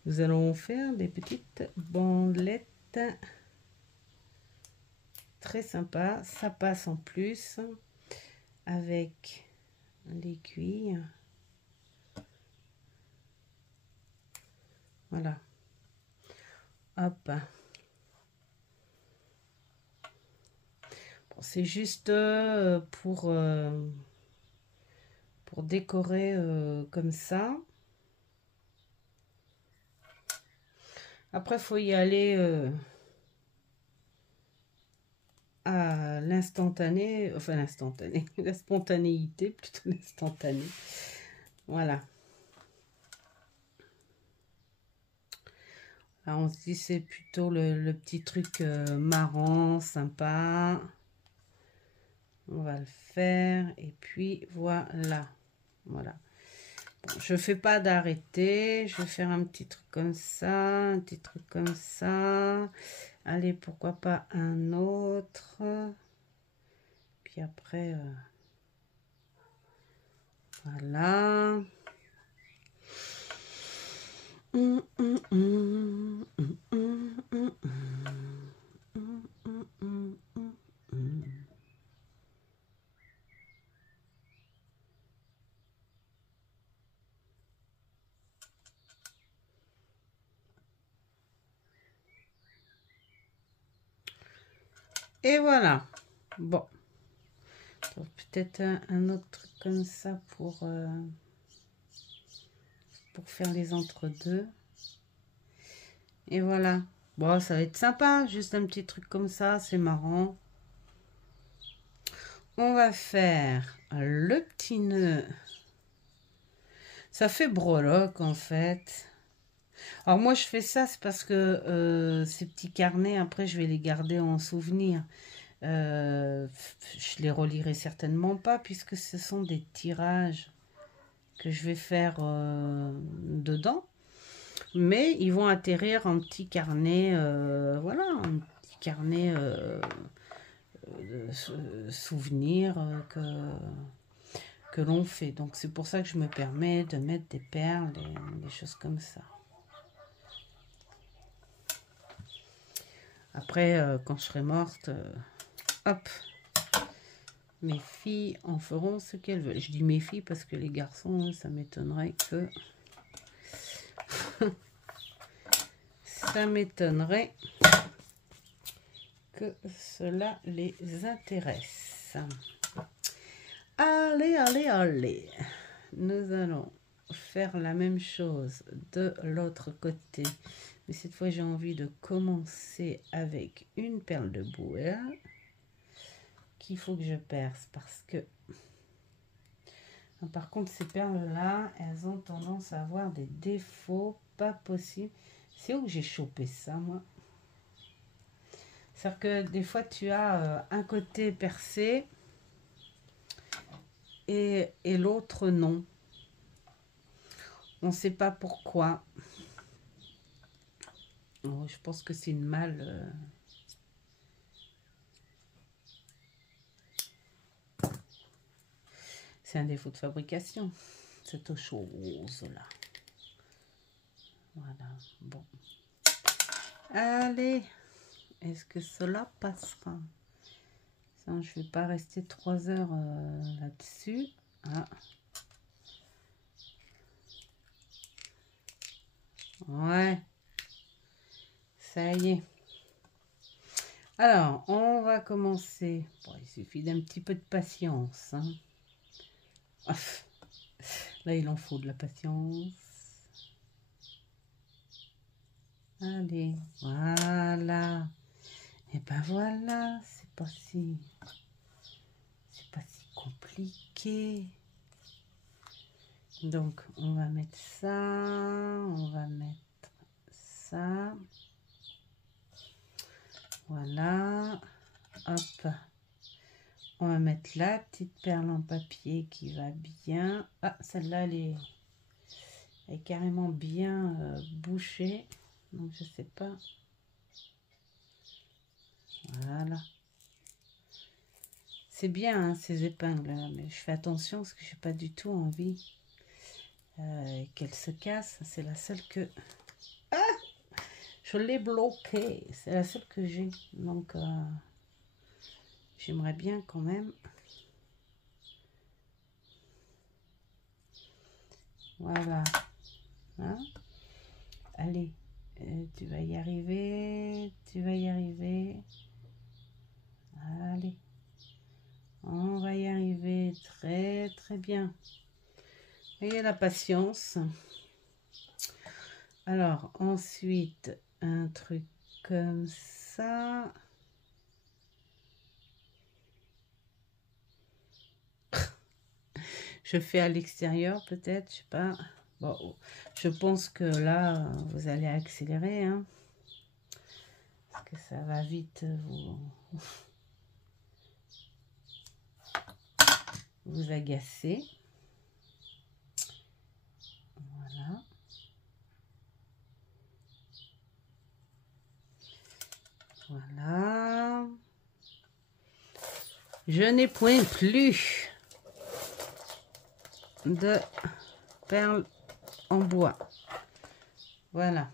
nous allons faire des petites bandelettes. Très sympa, ça passe en plus avec l'aiguille. Voilà. Hop. Bon, c'est juste pour décorer comme ça. Après, il faut y aller à l'instantané, enfin l'instantané, la spontanéité, plutôt l'instantané. Voilà. Là, on se dit c'est plutôt le petit truc marrant, sympa. On va le faire. Et puis voilà. Voilà. Bon, je fais pas d'arrêter. Je vais faire un petit truc comme ça. Un petit truc comme ça. Allez, pourquoi pas un autre. Puis après, voilà. Et voilà. Bon. Peut-être un autre truc comme ça pour faire les entre-deux. Et voilà. Bon, ça va être sympa. Juste un petit truc comme ça. C'est marrant. on va faire le petit nœud. Ça fait breloque en fait. Alors moi je fais ça, c'est parce que ces petits carnets, après je vais les garder en souvenir. Je les relirai certainement pas puisque ce sont des tirages que je vais faire dedans. Mais ils vont atterrir en petit carnet, voilà, un petit carnet souvenir que l'on fait. Donc c'est pour ça que je me permets de mettre des perles, des choses comme ça. Après, quand je serai morte, hop, mes filles en feront ce qu'elles veulent. Je dis mes filles parce que les garçons, ça m'étonnerait que... ça m'étonnerait que cela les intéresse. Allez, allez, allez. Nous allons faire la même chose de l'autre côté. Mais cette fois, j'ai envie de commencer avec une perle de bouée qu'il faut que je perce parce que... Par contre, ces perles-là, elles ont tendance à avoir des défauts pas possibles. C'est où que j'ai chopé ça, moi? C'est-à-dire que des fois, tu as un côté percé et l'autre non. On ne sait pas pourquoi. Oh, je pense que c'est une malle. C'est un défaut de fabrication, cette chose-là. Voilà, bon. Allez, est-ce que cela passera? Ça, je ne vais pas rester 3 heures là-dessus. Ah. Ouais. Ça y est. Alors, on va commencer. Bon, il suffit d'un petit peu de patience. Hein. Là, il en faut de la patience. Allez, voilà. Et ben voilà, c'est pas si compliqué. Donc, on va mettre ça, on va mettre ça. Voilà, hop. On va mettre la petite perle en papier qui va bien. Ah, celle-là, elle est carrément bien bouchée. Donc, je sais pas. Voilà. C'est bien, hein, ces épingles-là, mais je fais attention parce que je n'ai pas du tout envie qu'elle se casse. C'est la seule que... Ah! Je l'ai bloquée. C'est la seule que j'ai. Donc, j'aimerais bien quand même... Voilà. Hein? Allez, tu vas y arriver. Tu vas y arriver. Allez. On va y arriver très très bien. Ayez la patience. Alors, ensuite, un truc comme ça. Je fais à l'extérieur peut-être, je sais pas. Bon, je pense que là, vous allez accélérer. Hein, parce que ça va vite vous agacer. Voilà. Voilà. Je n'ai point plus de perles en bois. Voilà.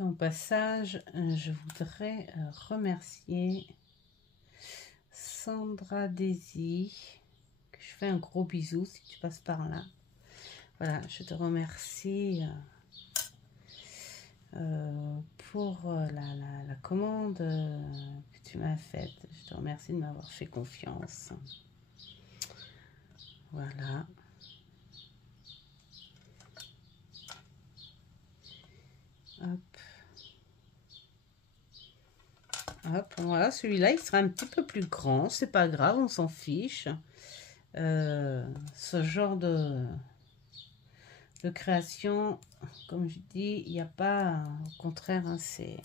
En passage, je voudrais remercier Sandra Daisy, que je fais un gros bisou si tu passes par là. Voilà, je te remercie pour la commande que tu m'as faite. Je te remercie de m'avoir fait confiance. Voilà. Hop. Hop, voilà, celui-là, il sera un petit peu plus grand. C'est pas grave, on s'en fiche. Ce genre de création, comme je dis, il n'y a pas... Au contraire, hein, c'est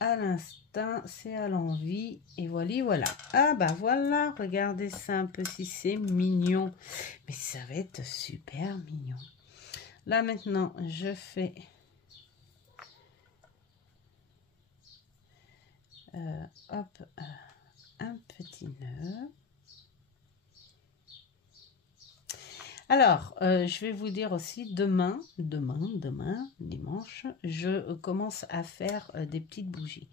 à l'instinct, c'est à l'envie. Et voilà. Ah bah voilà, regardez ça un peu si c'est mignon. Mais ça va être super mignon. Là maintenant, je fais... hop, un petit nœud. Alors, je vais vous dire aussi, demain, dimanche, je commence à faire des petites bougies.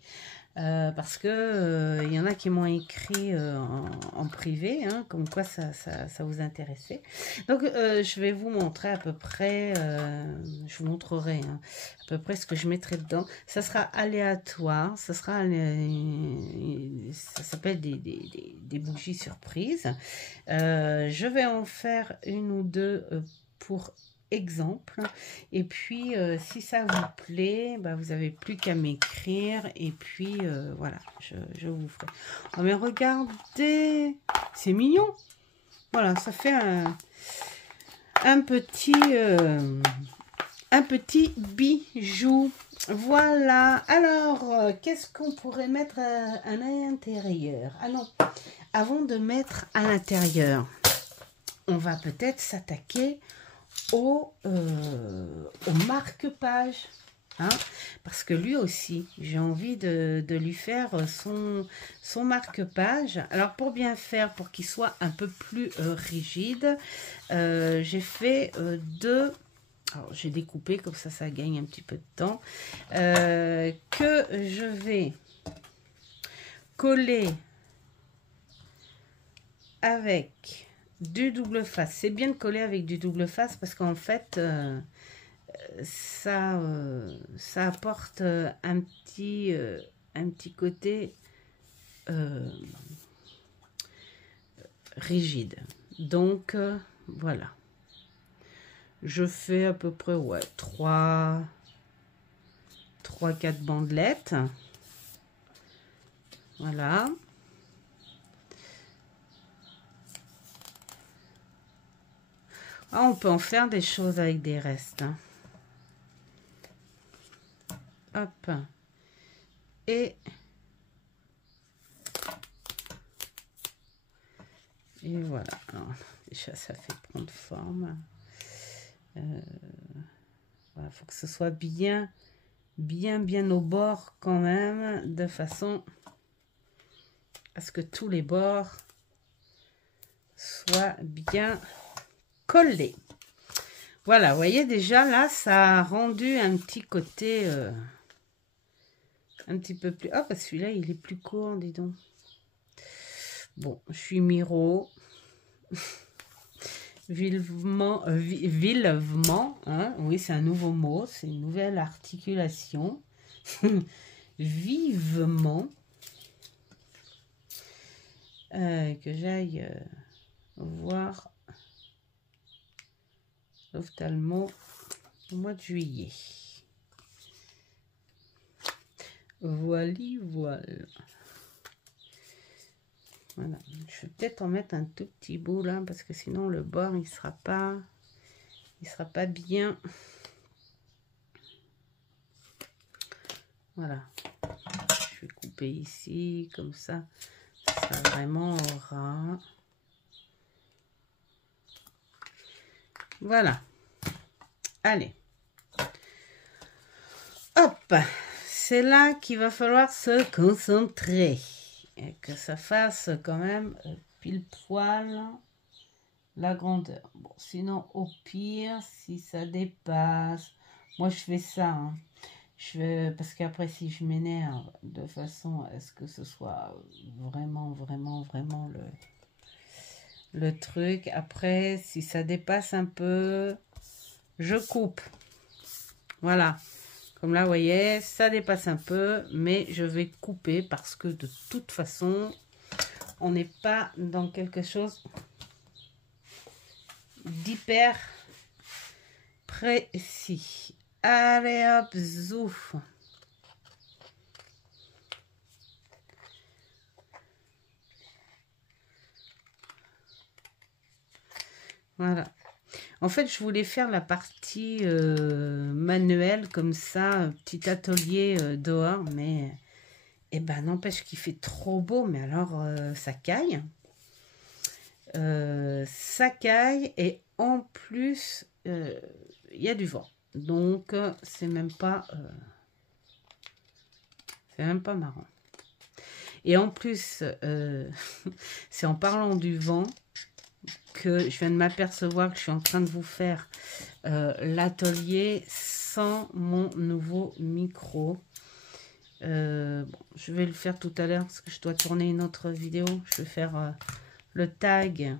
Parce que il y en a qui m'ont écrit en privé, hein, comme quoi ça vous intéressait. Donc, je vais vous montrer à peu près, je vous montrerai hein, à peu près ce que je mettrai dedans. Ça sera aléatoire, ça s'appelle des bougies surprises. Je vais en faire une ou deux pour exemple. Et puis, si ça vous plaît, bah, vous n'avez plus qu'à m'écrire. Et puis, voilà, je vous ferai. Oh, mais regardez, c'est mignon. Voilà, ça fait un petit bijou. Voilà. Alors, qu'est-ce qu'on pourrait mettre à l'intérieur? Ah non, avant de mettre à l'intérieur, on va peut-être s'attaquer au marque-page, hein, parce que lui aussi, j'ai envie de lui faire son marque-page. Alors, pour bien faire, pour qu'il soit un peu plus rigide, j'ai fait deux... Alors, j'ai découpé, comme ça gagne un petit peu de temps, que je vais coller avec du double face. C'est bien de coller avec du double face parce qu'en fait, ça apporte un petit côté rigide. Donc, voilà. Je fais à peu près, ouais, 3-4 bandelettes. Voilà. Ah, on peut en faire des choses avec des restes. Hein. Hop. Et voilà. Alors, déjà, ça fait prendre forme. Voilà, faut que ce soit bien au bord quand même, de façon à ce que tous les bords soient bien collés. Voilà, vous voyez déjà là, ça a rendu un petit côté un petit peu plus... Ah, bah celui-là, il est plus court, dis donc. Bon, je suis Miro. Vivement, hein, oui, c'est un nouveau mot, c'est une nouvelle articulation. Vivement. Que j'aille voir l'ophtalmo au mois de juillet. Voilà. Voilà, je vais peut-être en mettre un tout petit bout là parce que sinon le bord il sera pas bien. Voilà, je vais couper ici comme ça sera vraiment au ras. Voilà, allez, hop, c'est là qu'il va falloir se concentrer. Et que ça fasse quand même pile poil la grandeur. Bon, sinon, au pire, si ça dépasse, moi je fais ça. Hein. Parce qu'après, si je m'énerve de façon à ce que ce soit vraiment le truc. Après, si ça dépasse un peu, je coupe. Voilà. Comme là, vous voyez, ça dépasse un peu, mais je vais couper parce que de toute façon, on n'est pas dans quelque chose d'hyper précis. Allez hop, zouf. Voilà. En fait, je voulais faire la partie manuelle comme ça, petit atelier dehors, mais eh ben, n'empêche qu'il fait trop beau, mais alors ça caille. Ça caille et en plus, il y a du vent. Donc, c'est même pas marrant. Et en plus, c'est en parlant du vent que je viens de m'apercevoir que je suis en train de vous faire l'atelier sans mon nouveau micro. Bon, je vais le faire tout à l'heure parce que je dois tourner une autre vidéo. Je vais faire le tag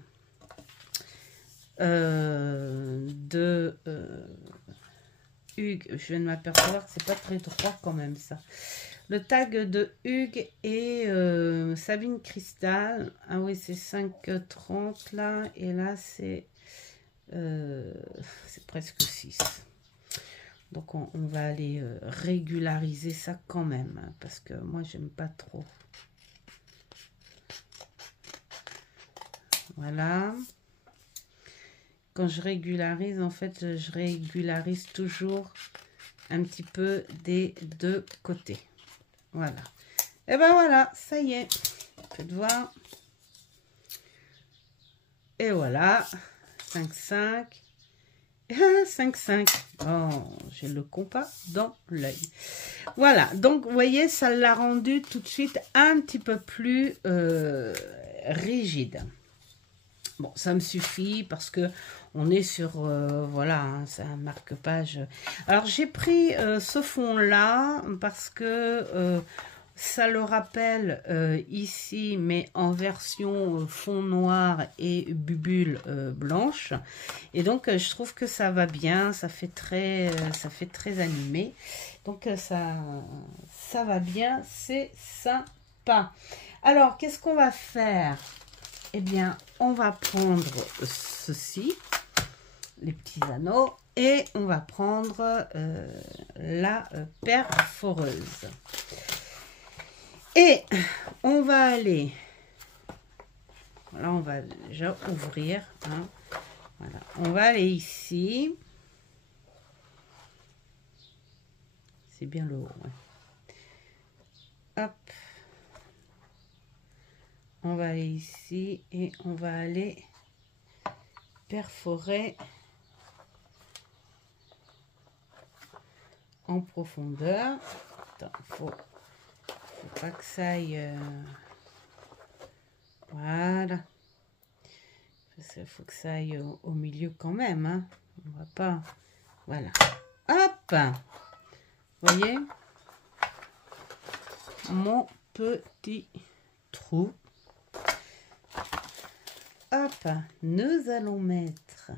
de Hugues. Je viens de m'apercevoir que c'est pas très droit quand même ça. Le tag de Hugues et Sabine Cristal. Ah oui, c'est 5,30 là. Et là, c'est presque 6. Donc, on va aller régulariser ça quand même. Hein, parce que moi, j'aime pas trop. Voilà. Quand je régularise, en fait, je régularise toujours un petit peu des deux côtés. Voilà. Et ben voilà, ça y est. Faites voir. Et voilà. 5,5. 5,5. Oh, j'ai le compas dans l'œil. Voilà. Donc, vous voyez, ça l'a rendu tout de suite un petit peu plus rigide. Bon, ça me suffit parce que on est sur, voilà, hein, c'est un marque-page. Alors, j'ai pris ce fond-là parce que ça le rappelle ici, mais en version fond noir et bubule blanche. Et donc, je trouve que ça va bien, ça fait très animé. Donc, ça va bien, c'est sympa. Alors, qu'est-ce qu'on va faire? Eh bien, on va prendre ceci, les petits anneaux, et on va prendre la perforeuse. Et on va aller, là on va déjà ouvrir, hein, voilà, on va aller ici, c'est bien le haut, ouais. Hop. On va aller ici et on va aller perforer en profondeur. Attends, faut pas que ça aille. Voilà. Il faut que ça aille au milieu quand même. Hein. On va pas. Voilà. Hop. Vous voyez mon petit trou. Hop, nous allons mettre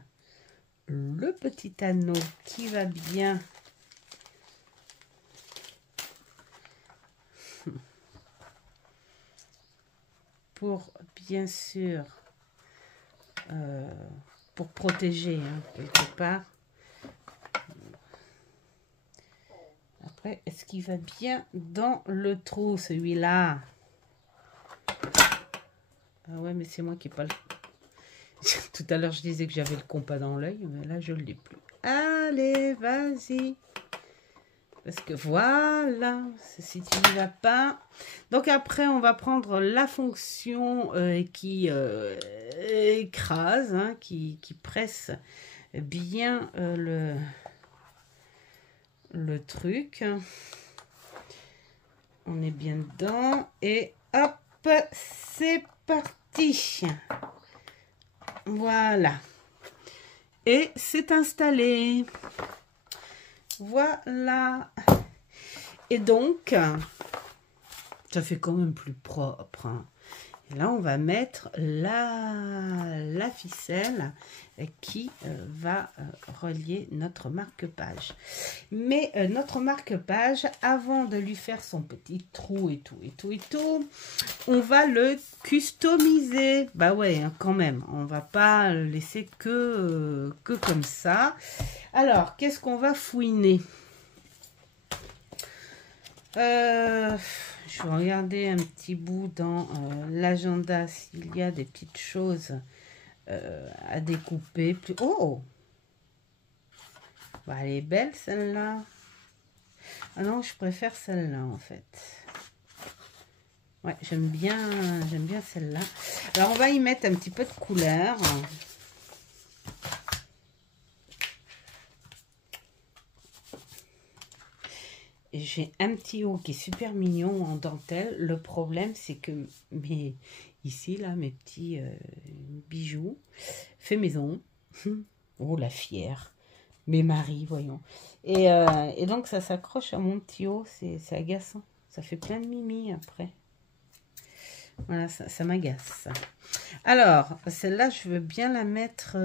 le petit anneau qui va bien pour, bien sûr, pour protéger hein, quelque part. Après, est-ce qu'il va bien dans le trou, celui-là? Ah ouais, mais c'est moi qui n'ai pas le... Tout à l'heure, je disais que j'avais le compas dans l'œil, mais là, je ne l'ai plus. Allez, vas-y. Parce que voilà, si tu n'y vas pas. Donc après, on va prendre la fonction qui écrase, hein, qui presse bien le truc. On est bien dedans. Et hop, c'est parti. Voilà. Et c'est installé. Voilà. Et donc, ça fait quand même plus propre. Hein. Et là, on va mettre la ficelle qui va relier notre marque-page. Mais notre marque-page, avant de lui faire son petit trou et tout, on va le customiser. Bah ouais, hein, quand même, on va pas le laisser que comme ça. Alors, qu'est-ce qu'on va fouiner? Je vais regarder un petit bout dans l'agenda s'il y a des petites choses à découper. Oh! Bah, elle est belle celle-là. Ah non, je préfère celle-là en fait. Ouais, j'aime bien celle-là. Alors on va y mettre un petit peu de couleur. J'ai un petit haut qui est super mignon en dentelle. Le problème, c'est que ici, là, mes petits bijoux, fait maison. Oh, la fière. Mes maris, voyons. Et donc, ça s'accroche à mon petit haut. C'est agaçant. Ça fait plein de mimi après. Voilà, ça m'agace. Alors, celle-là, je veux bien la mettre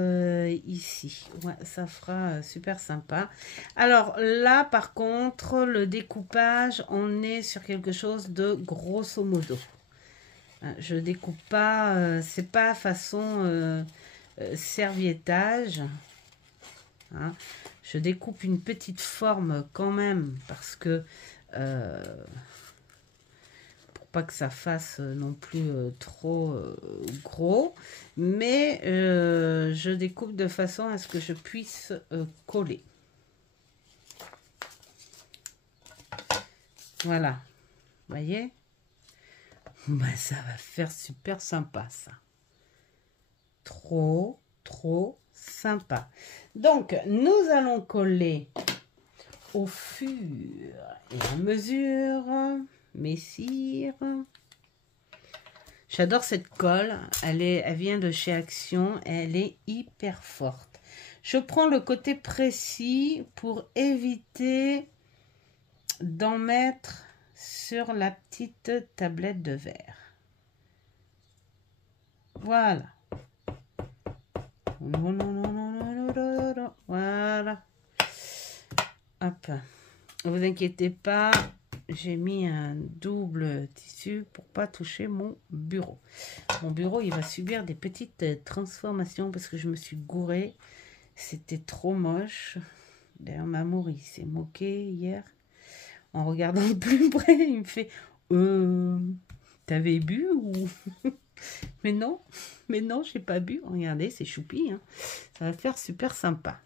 ici. Ouais, ça fera super sympa. Alors là, par contre, le découpage, on est sur quelque chose de grosso modo. Je découpe pas, c'est pas façon serviettage. Hein. Je découpe une petite forme quand même parce que pas que ça fasse non plus trop gros, mais je découpe de façon à ce que je puisse coller. Voilà, vous voyez, bah, ça va faire super sympa ça. Trop sympa. Donc nous allons coller au fur et à mesure. Messire. J'adore cette colle. Elle vient de chez Action. Elle est hyper forte. Je prends le côté précis pour éviter d'en mettre sur la petite tablette de verre. Voilà. Voilà. Hop. Ne vous inquiétez pas. J'ai mis un double tissu pour pas toucher mon bureau. Mon bureau, il va subir des petites transformations parce que je me suis gourée. C'était trop moche. D'ailleurs, Mamour, il s'est moqué hier. En regardant de plus près, il me fait « T'avais bu ou... » Mais non, j'ai pas bu. Regardez, c'est choupi. Hein. Ça va faire super sympa.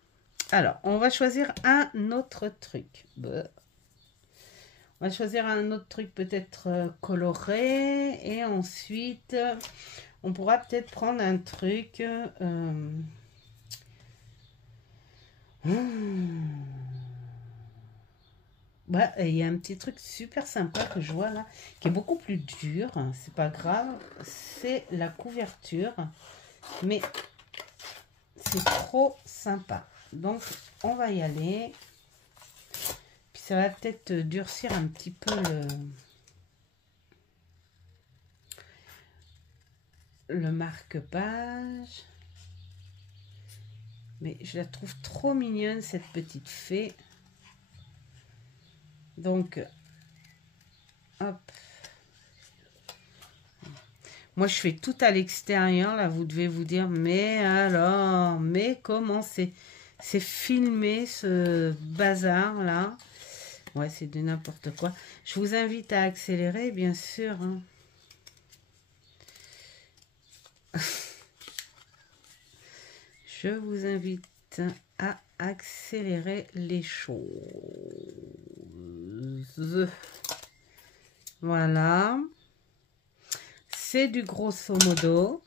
Alors, on va choisir un autre truc. On va choisir un autre truc peut-être coloré. Et ensuite, on pourra peut-être prendre un truc... Ouais, il y a un petit truc super sympa que je vois là, qui est beaucoup plus dur. C'est pas grave. C'est la couverture. Mais c'est trop sympa. Donc, on va y aller. Ça va peut-être durcir un petit peu le marque-page. Mais je la trouve trop mignonne, cette petite fée. Donc, hop. Moi, je fais tout à l'extérieur. Là, vous devez vous dire, mais alors, mais comment c'est filmé ce bazar-là? Ouais, c'est de n'importe quoi. Je vous invite à accélérer, bien sûr. Hein. Je vous invite à accélérer les choses. Voilà. C'est du grosso modo.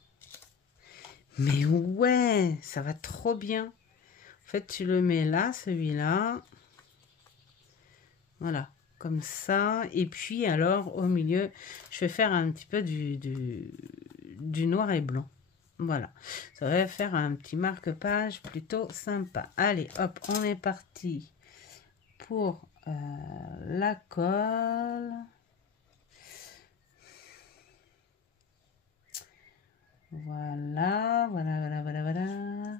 Mais ouais, ça va trop bien. En fait, tu le mets là, celui-là. Voilà, comme ça. Et puis, alors, au milieu, je vais faire un petit peu du noir et blanc. Voilà, ça va faire un petit marque-page plutôt sympa. Allez, hop, on est parti pour la colle. Voilà, voilà, voilà, voilà, voilà.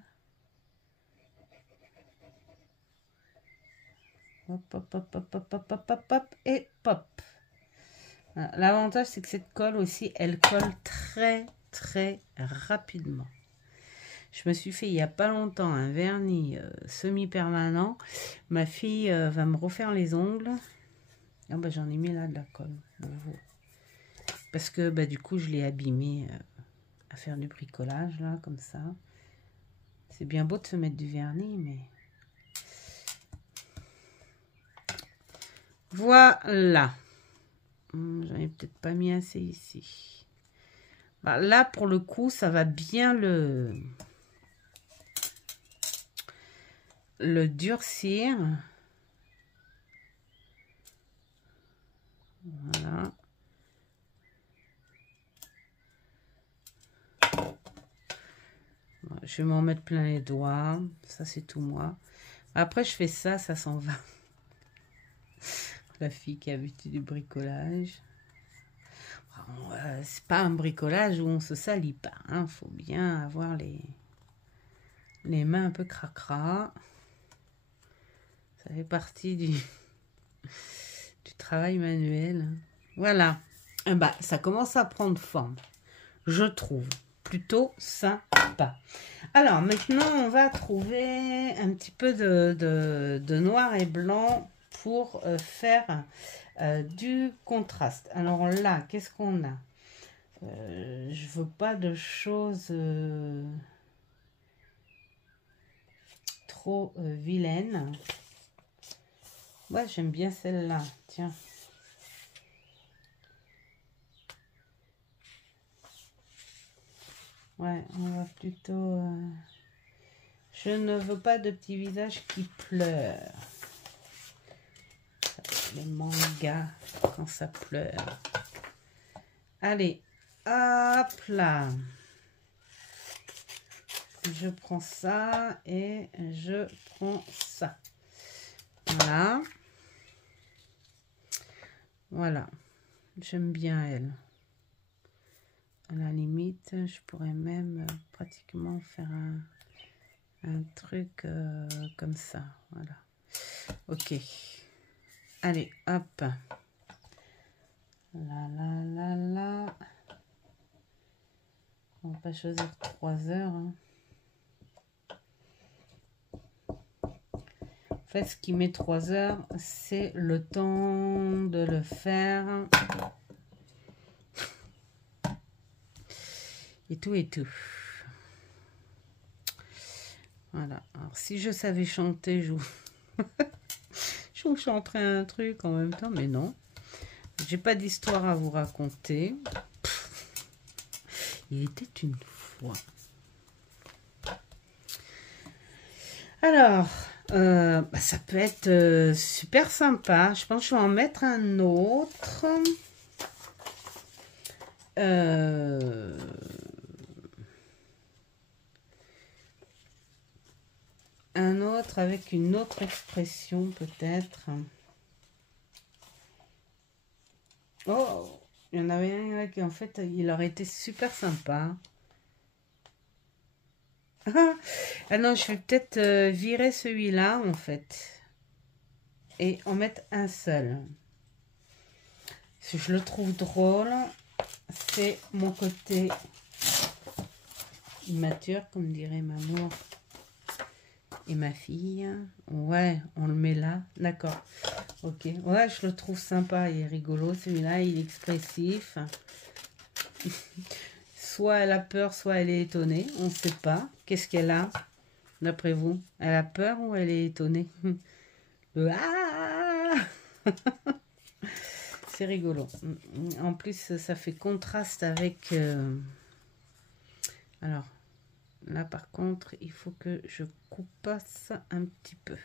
Hop, hop, hop, hop, hop, hop, hop, hop, hop, et pop. L'avantage, c'est que cette colle aussi, elle colle très, très rapidement. Je me suis fait il n'y a pas longtemps un vernis semi-permanent. Ma fille va me refaire les ongles. Ah bah, j'en ai mis là de la colle. Parce que bah, du coup, je l'ai abîmé à faire du bricolage, là, comme ça. C'est bien beau de se mettre du vernis, mais... Voilà. J'en ai peut-être pas mis assez ici. Bah, là, pour le coup, ça va bien le durcir. Voilà. Je vais m'en mettre plein les doigts. Ça, c'est tout moi. Après, je fais ça, ça s'en va. La fille qui a l'habitude du bricolage. C'est pas un bricolage où on se salit pas. Hein. Faut bien avoir les mains un peu cracra. Ça fait partie du travail manuel. Voilà. Et bah, ça commence à prendre forme. Je trouve. Plutôt sympa. Alors, maintenant, on va trouver un petit peu de noir et blanc pour faire du contraste. Alors là, qu'est-ce qu'on a? Je veux pas de choses trop vilaines. Ouais, j'aime bien celle-là. Tiens. Ouais, on va plutôt... Je ne veux pas de petits visages qui pleurent. Les mangas, quand ça pleure. Allez, hop là. Je prends ça et je prends ça. Voilà. Voilà. J'aime bien elle. À la limite, je pourrais même pratiquement faire un truc comme ça. Voilà. Ok. Allez, hop. Là, là, là, là. On va pas choisir 3 heures. Hein. En fait, ce qui met 3 heures, c'est le temps de le faire. Et tout et tout. Voilà. Alors, si je savais chanter, je vous chanterais un truc en même temps, mais non. J'ai pas d'histoire à vous raconter. Il était une fois. Alors, bah, ça peut être super sympa. Je pense que je vais en mettre un autre. Un autre avec une autre expression peut-être. Oh, il y en avait un là qui en fait il aurait été super sympa. Ah non, je vais peut-être virer celui-là en fait et en mettre un seul. Si je le trouve drôle, c'est mon côté immature, comme dirait maman et ma fille. Ouais, on le met là, d'accord. Ok, ouais, je le trouve sympa, il est rigolo celui-là, il est expressif. Soit elle a peur, soit elle est étonnée, on ne sait pas. Qu'est-ce qu'elle a, d'après vous? Elle a peur ou elle est étonnée? Ah c'est rigolo. En plus, ça fait contraste avec... Alors, là par contre, il faut que je coupe ça un petit peu.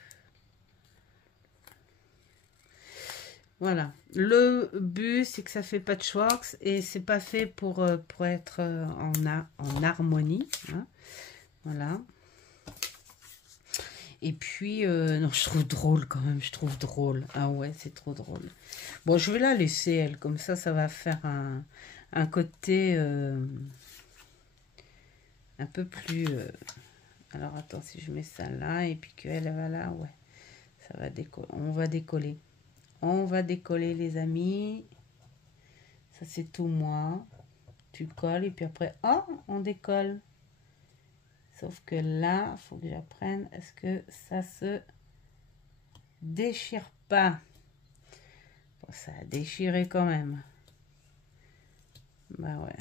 Voilà. Le but, c'est que ça fait patchwork et c'est pas fait pour être en harmonie. Hein. Voilà. Et puis, non, je trouve drôle quand même. Je trouve drôle. Ah ouais, c'est trop drôle. Bon, je vais la laisser, elle. Comme ça va faire un côté... un peu plus... Alors, attends, si je mets ça là, et puis qu'elle va là, ouais. Ça va décoller. On va décoller. On va décoller, les amis. Ça, c'est tout moi. Tu colles, et puis après, oh, on décolle. Sauf que là, il faut que j'apprenne. Est-ce que ça se déchire pas? Bon, ça a déchiré quand même. Bah ouais.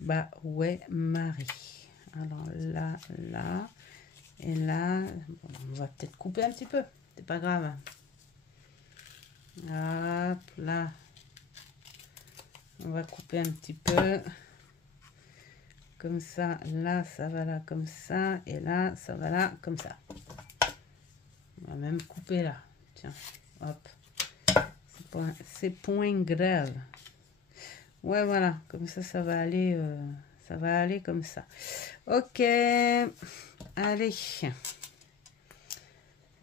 Bah ouais, Marie. Alors là, là, et là, bon, on va peut-être couper un petit peu. C'est pas grave. Hop, là. On va couper un petit peu. Comme ça, là, ça va là comme ça. Et là, ça va là comme ça. On va même couper là. Tiens, hop. C'est point grave. Ouais, voilà. Comme ça va aller... ça va aller comme ça. Ok. Allez.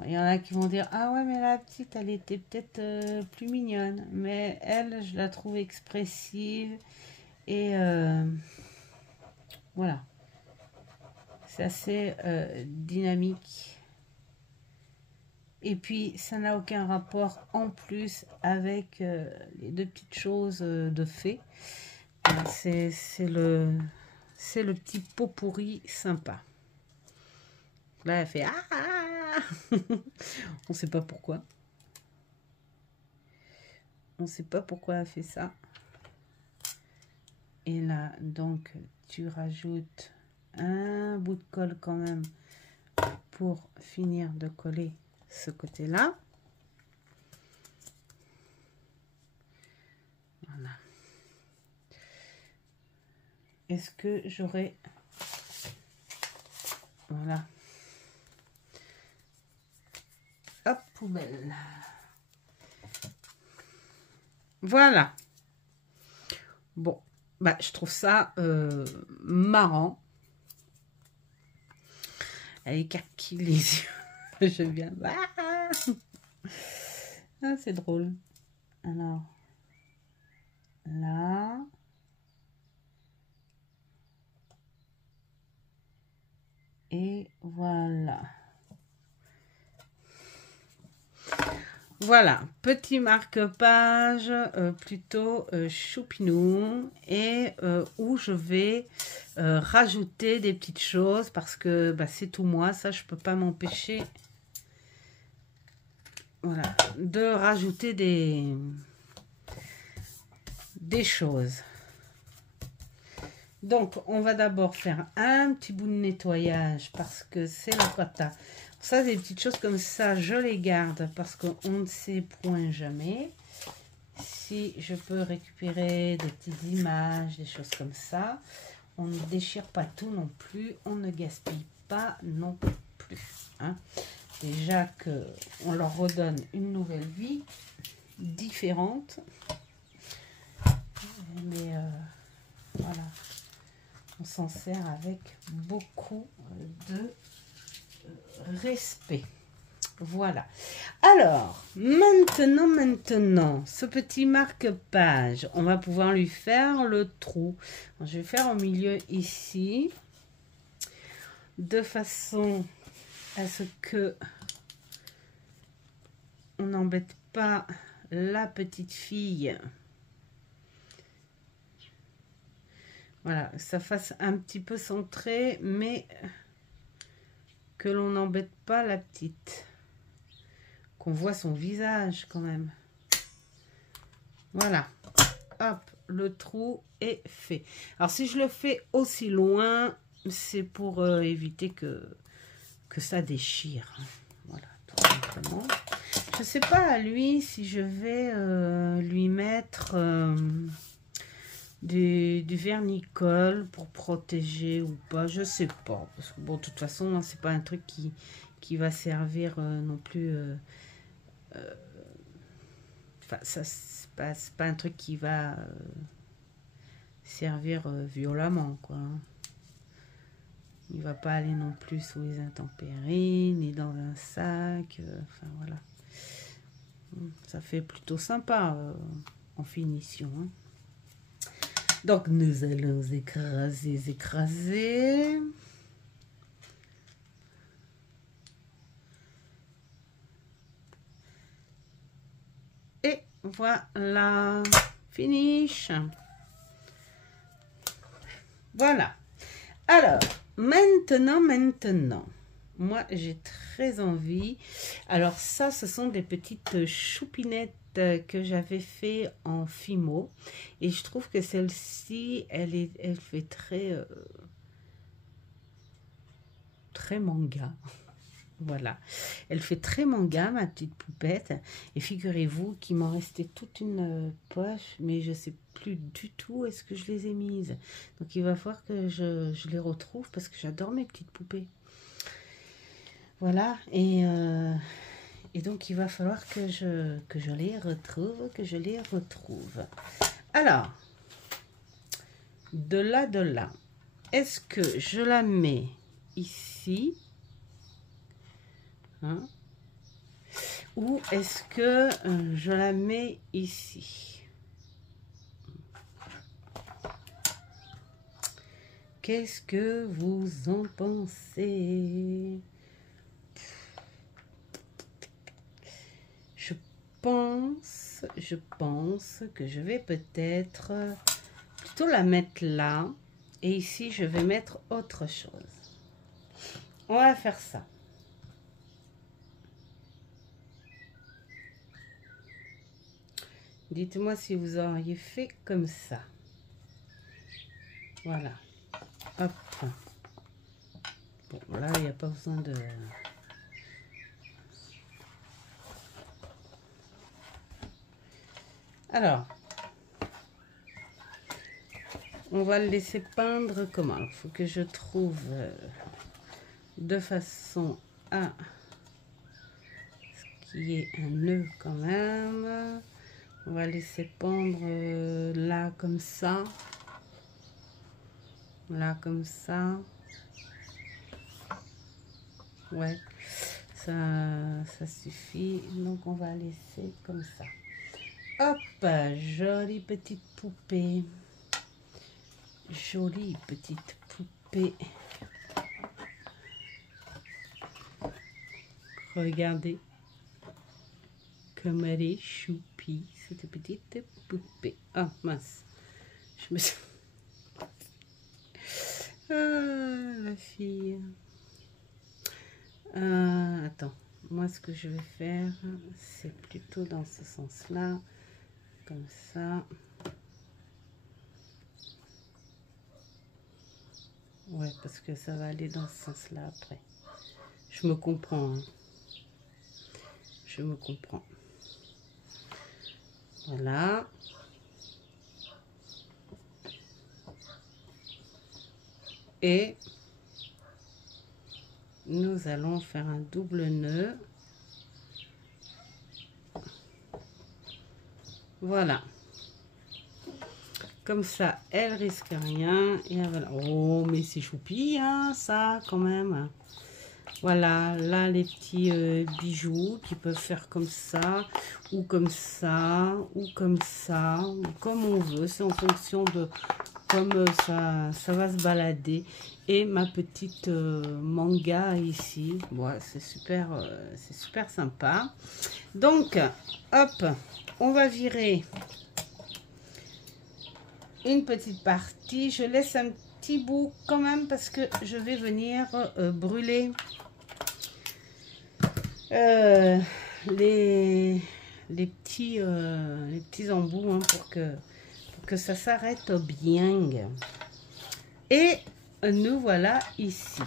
Il y en a qui vont dire, ah ouais, mais la petite, elle était peut-être plus mignonne. Mais elle, je la trouve expressive. Et voilà. C'est assez dynamique. Et puis, ça n'a aucun rapport en plus avec les deux petites choses de fée. C'est le petit pot pourri sympa. Là, elle fait ah. On ne sait pas pourquoi. On ne sait pas pourquoi elle fait ça. Et là, donc, tu rajoutes un bout de colle quand même pour finir de coller ce côté-là. Voilà. Est-ce que j'aurais... Voilà. Hop, poubelle. Voilà. Bon, bah, je trouve ça marrant. Elle écarquille les yeux. Je viens. Ah, c'est drôle. Alors, là. Et voilà. Voilà, petit marque-page plutôt choupinou et où je vais rajouter des petites choses parce que bah, c'est tout moi, ça je peux pas m'empêcher, voilà, de rajouter des choses. Donc on va d'abord faire un petit bout de nettoyage parce que c'est la cata. Ça, des petites choses comme ça, je les garde parce qu'on ne sait point jamais. Si je peux récupérer des petites images, des choses comme ça, on ne déchire pas tout non plus, on ne gaspille pas non plus. Hein. Déjà qu'on leur redonne une nouvelle vie différente. Mais voilà, on s'en sert avec beaucoup de respect. Voilà. Alors, maintenant, ce petit marque-page, on va pouvoir lui faire le trou. Alors, je vais faire au milieu ici, de façon à ce que on n'embête pas la petite fille. Voilà, ça fasse un petit peu centré, mais que l'on n'embête pas la petite, qu'on voit son visage quand même. Voilà, hop, le trou est fait. Alors si je le fais aussi loin, c'est pour éviter que ça déchire. Voilà, tout simplement. Je sais pas à lui si je vais lui mettre du vernicole pour protéger ou pas, je sais pas, parce que bon, de toute façon c'est pas un truc qui va servir non plus, enfin ça c'est pas un truc qui va servir violemment quoi. Il va pas aller non plus sous les intempéries ni dans un sac, enfin voilà, ça fait plutôt sympa en finition, hein. Donc, nous allons écraser, écraser. Et voilà, finish. Voilà. Alors, maintenant, moi, j'ai très envie. Alors, ça, ce sont des petites choupinettes que j'avais fait en Fimo. Et je trouve que celle-ci, elle fait très manga. Voilà, elle fait très manga, ma petite poupette. Et figurez-vous qu'il m'en restait toute une poche, mais je sais plus du tout où est-ce que je les ai mises. Donc il va falloir que je les retrouve parce que j'adore mes petites poupées. Voilà, et donc il va falloir que je les retrouve, Alors, de là, est-ce que je la mets ici? Hein? Ou est-ce que je la mets ici? Qu'est-ce que vous en pensez? Je pense que je vais peut-être plutôt la mettre là. Et ici, je vais mettre autre chose. On va faire ça. Dites-moi si vous auriez fait comme ça. Voilà. Hop. Bon, là, il n'y a pas besoin de... Alors, on va le laisser peindre comment? Il faut que je trouve de façon à ce qu'il y ait un nœud quand même. On va laisser pendre là comme ça. Là comme ça. Ouais, ça suffit. Donc on va laisser comme ça. Hop, jolie petite poupée. Jolie petite poupée. Regardez comme elle est choupie, cette petite poupée. Oh mince, je me suis... Ah, la fille. Attends, moi ce que je vais faire, c'est plutôt dans ce sens-là. Comme ça. Ouais, parce que ça va aller dans ce sens-là après. Je me comprends. Hein. Je me comprends. Voilà. Et nous allons faire un double nœud. Voilà. Comme ça, elle risque rien. Et voilà. Oh, mais c'est choupi, hein, ça, quand même. Voilà, là, les petits bijoux qui peuvent faire comme ça, ou comme ça, ou comme ça, ou comme on veut. C'est en fonction de comme ça va se balader. Et ma petite manga ici. Voilà, c'est super sympa. Donc, hop, on va virer une petite partie. Je laisse un petit bout quand même parce que je vais venir brûler les petits embouts hein, pour que ça s'arrête bien. Et nous voilà ici.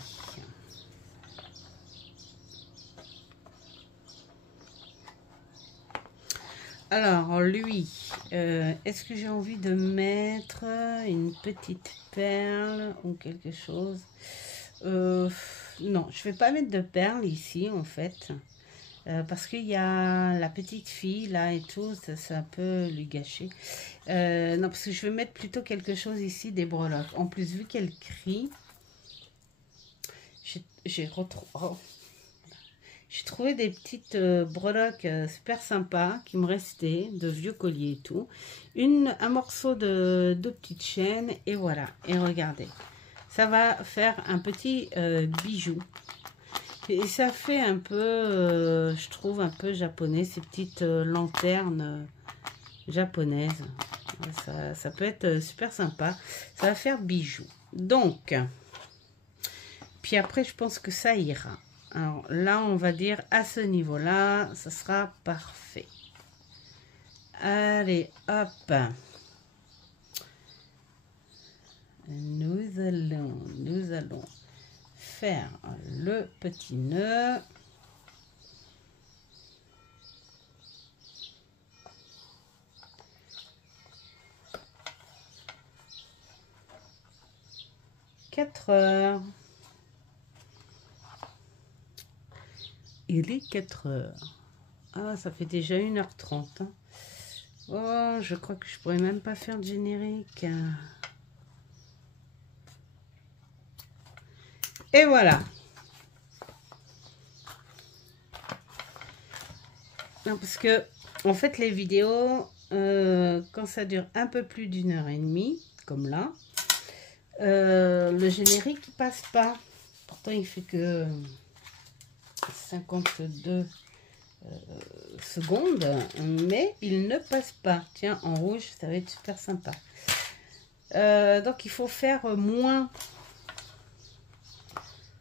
Alors, lui, est-ce que j'ai envie de mettre une petite perle ou quelque chose? Non, je vais pas mettre de perles ici, en fait. Parce qu'il y a la petite fille, là, et tout, ça peut lui gâcher. Non, parce que je vais mettre plutôt quelque chose ici, des breloques. En plus, vu qu'elle crie, J'ai trouvé des petites breloques super sympas qui me restaient, de vieux colliers et tout. Un morceau de petites chaînes et voilà. Et regardez, ça va faire un petit bijou. Et ça fait un peu, je trouve, un peu japonais, ces petites lanternes japonaises. Ça peut être super sympa. Ça va faire bijou. Donc, puis après, je pense que ça ira. Alors là, on va dire à ce niveau-là, ça sera parfait. Allez, hop. Nous allons faire le petit nœud. Heures. Il est 4 heures. Ah, ça fait déjà 1h30. Hein. Oh, je crois que je pourrais même pas faire de générique. Et voilà. Non, parce que, en fait, les vidéos, quand ça dure un peu plus d'1h30, comme là, le générique il passe pas. Pourtant, il fait que 52 secondes, mais il ne passe pas. Tiens, en rouge, ça va être super sympa. Donc, il faut faire moins.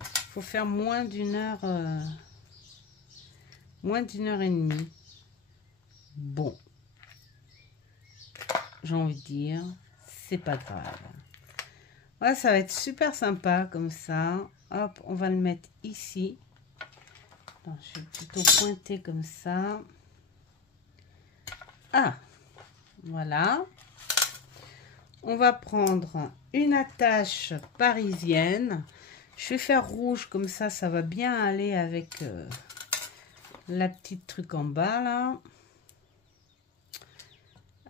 Il faut faire moins d'une heure. Moins d'1h30. Bon. J'ai envie de dire, c'est pas grave. Voilà, ça va être super sympa comme ça. Hop, on va le mettre ici. Alors, je vais plutôt pointer comme ça. Ah, voilà. On va prendre une attache parisienne. Je vais faire rouge comme ça va bien aller avec la petite truc en bas là.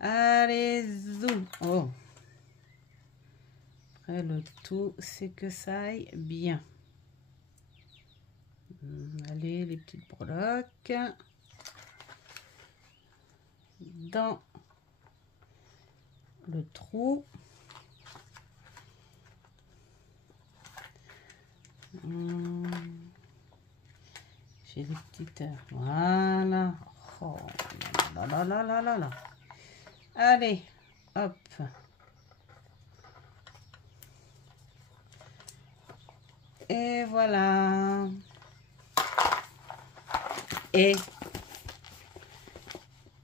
Allez, zoom. Oh. Après, le tout, c'est que ça aille bien. Allez, les petites breloques. Dans le trou. J'ai des petites... Voilà. Oh là là là là là là. Allez, hop. Et voilà. Et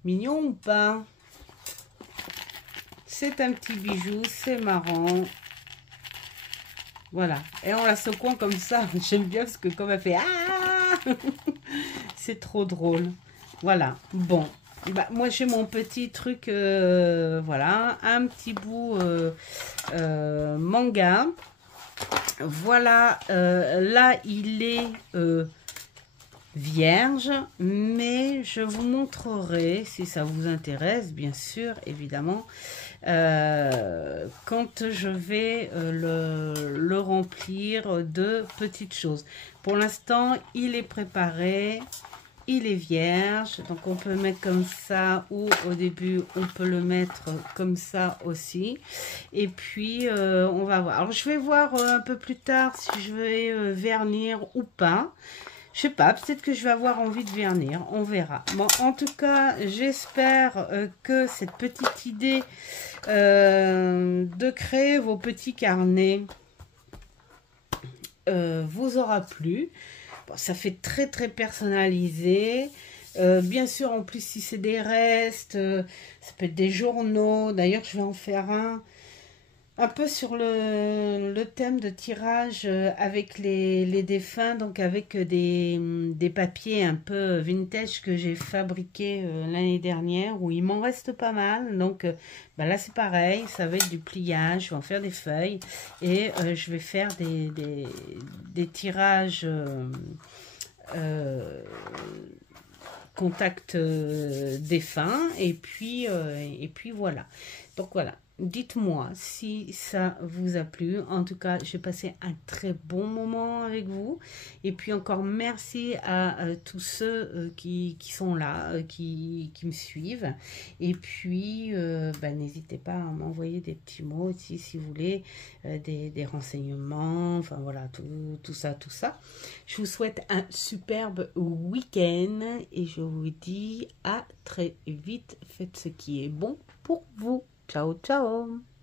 mignon ou pas? C'est un petit bijou, c'est marrant. Voilà. Et en la secouant comme ça, j'aime bien parce que comme elle fait ah, c'est trop drôle. Voilà. Bon. Bah, moi j'ai mon petit truc, voilà, un petit bout manga. Voilà, là il est vierge, mais je vous montrerai, si ça vous intéresse, bien sûr, évidemment, quand je vais le remplir de petites choses. Pour l'instant, il est préparé. Il est vierge, donc on peut le mettre comme ça ou au début on peut le mettre comme ça aussi. Et puis on va voir. Alors je vais voir un peu plus tard si je vais vernir ou pas. Je sais pas, peut-être que je vais avoir envie de vernir, on verra. Bon, en tout cas, j'espère que cette petite idée de créer vos petits carnets vous aura plu. Bon, ça fait très très personnalisé. Bien sûr, en plus, si c'est des restes, ça peut être des journaux. D'ailleurs, je vais en faire un peu sur le thème de tirage avec les défunts, donc avec des papiers un peu vintage que j'ai fabriqué l'année dernière, où il m'en reste pas mal. Donc bah là c'est pareil, ça va être du pliage, je vais en faire des feuilles et je vais faire des tirages contact défunt et puis voilà. Donc voilà, dites-moi si ça vous a plu. En tout cas, j'ai passé un très bon moment avec vous. Et puis encore merci à tous ceux qui sont là, qui me suivent. Et puis, n'hésitez pas à m'envoyer des petits mots aussi si vous voulez, des renseignements, enfin voilà, tout ça. Je vous souhaite un superbe week-end et je vous dis à très vite. Faites ce qui est bon pour vous. Ciao, ciao!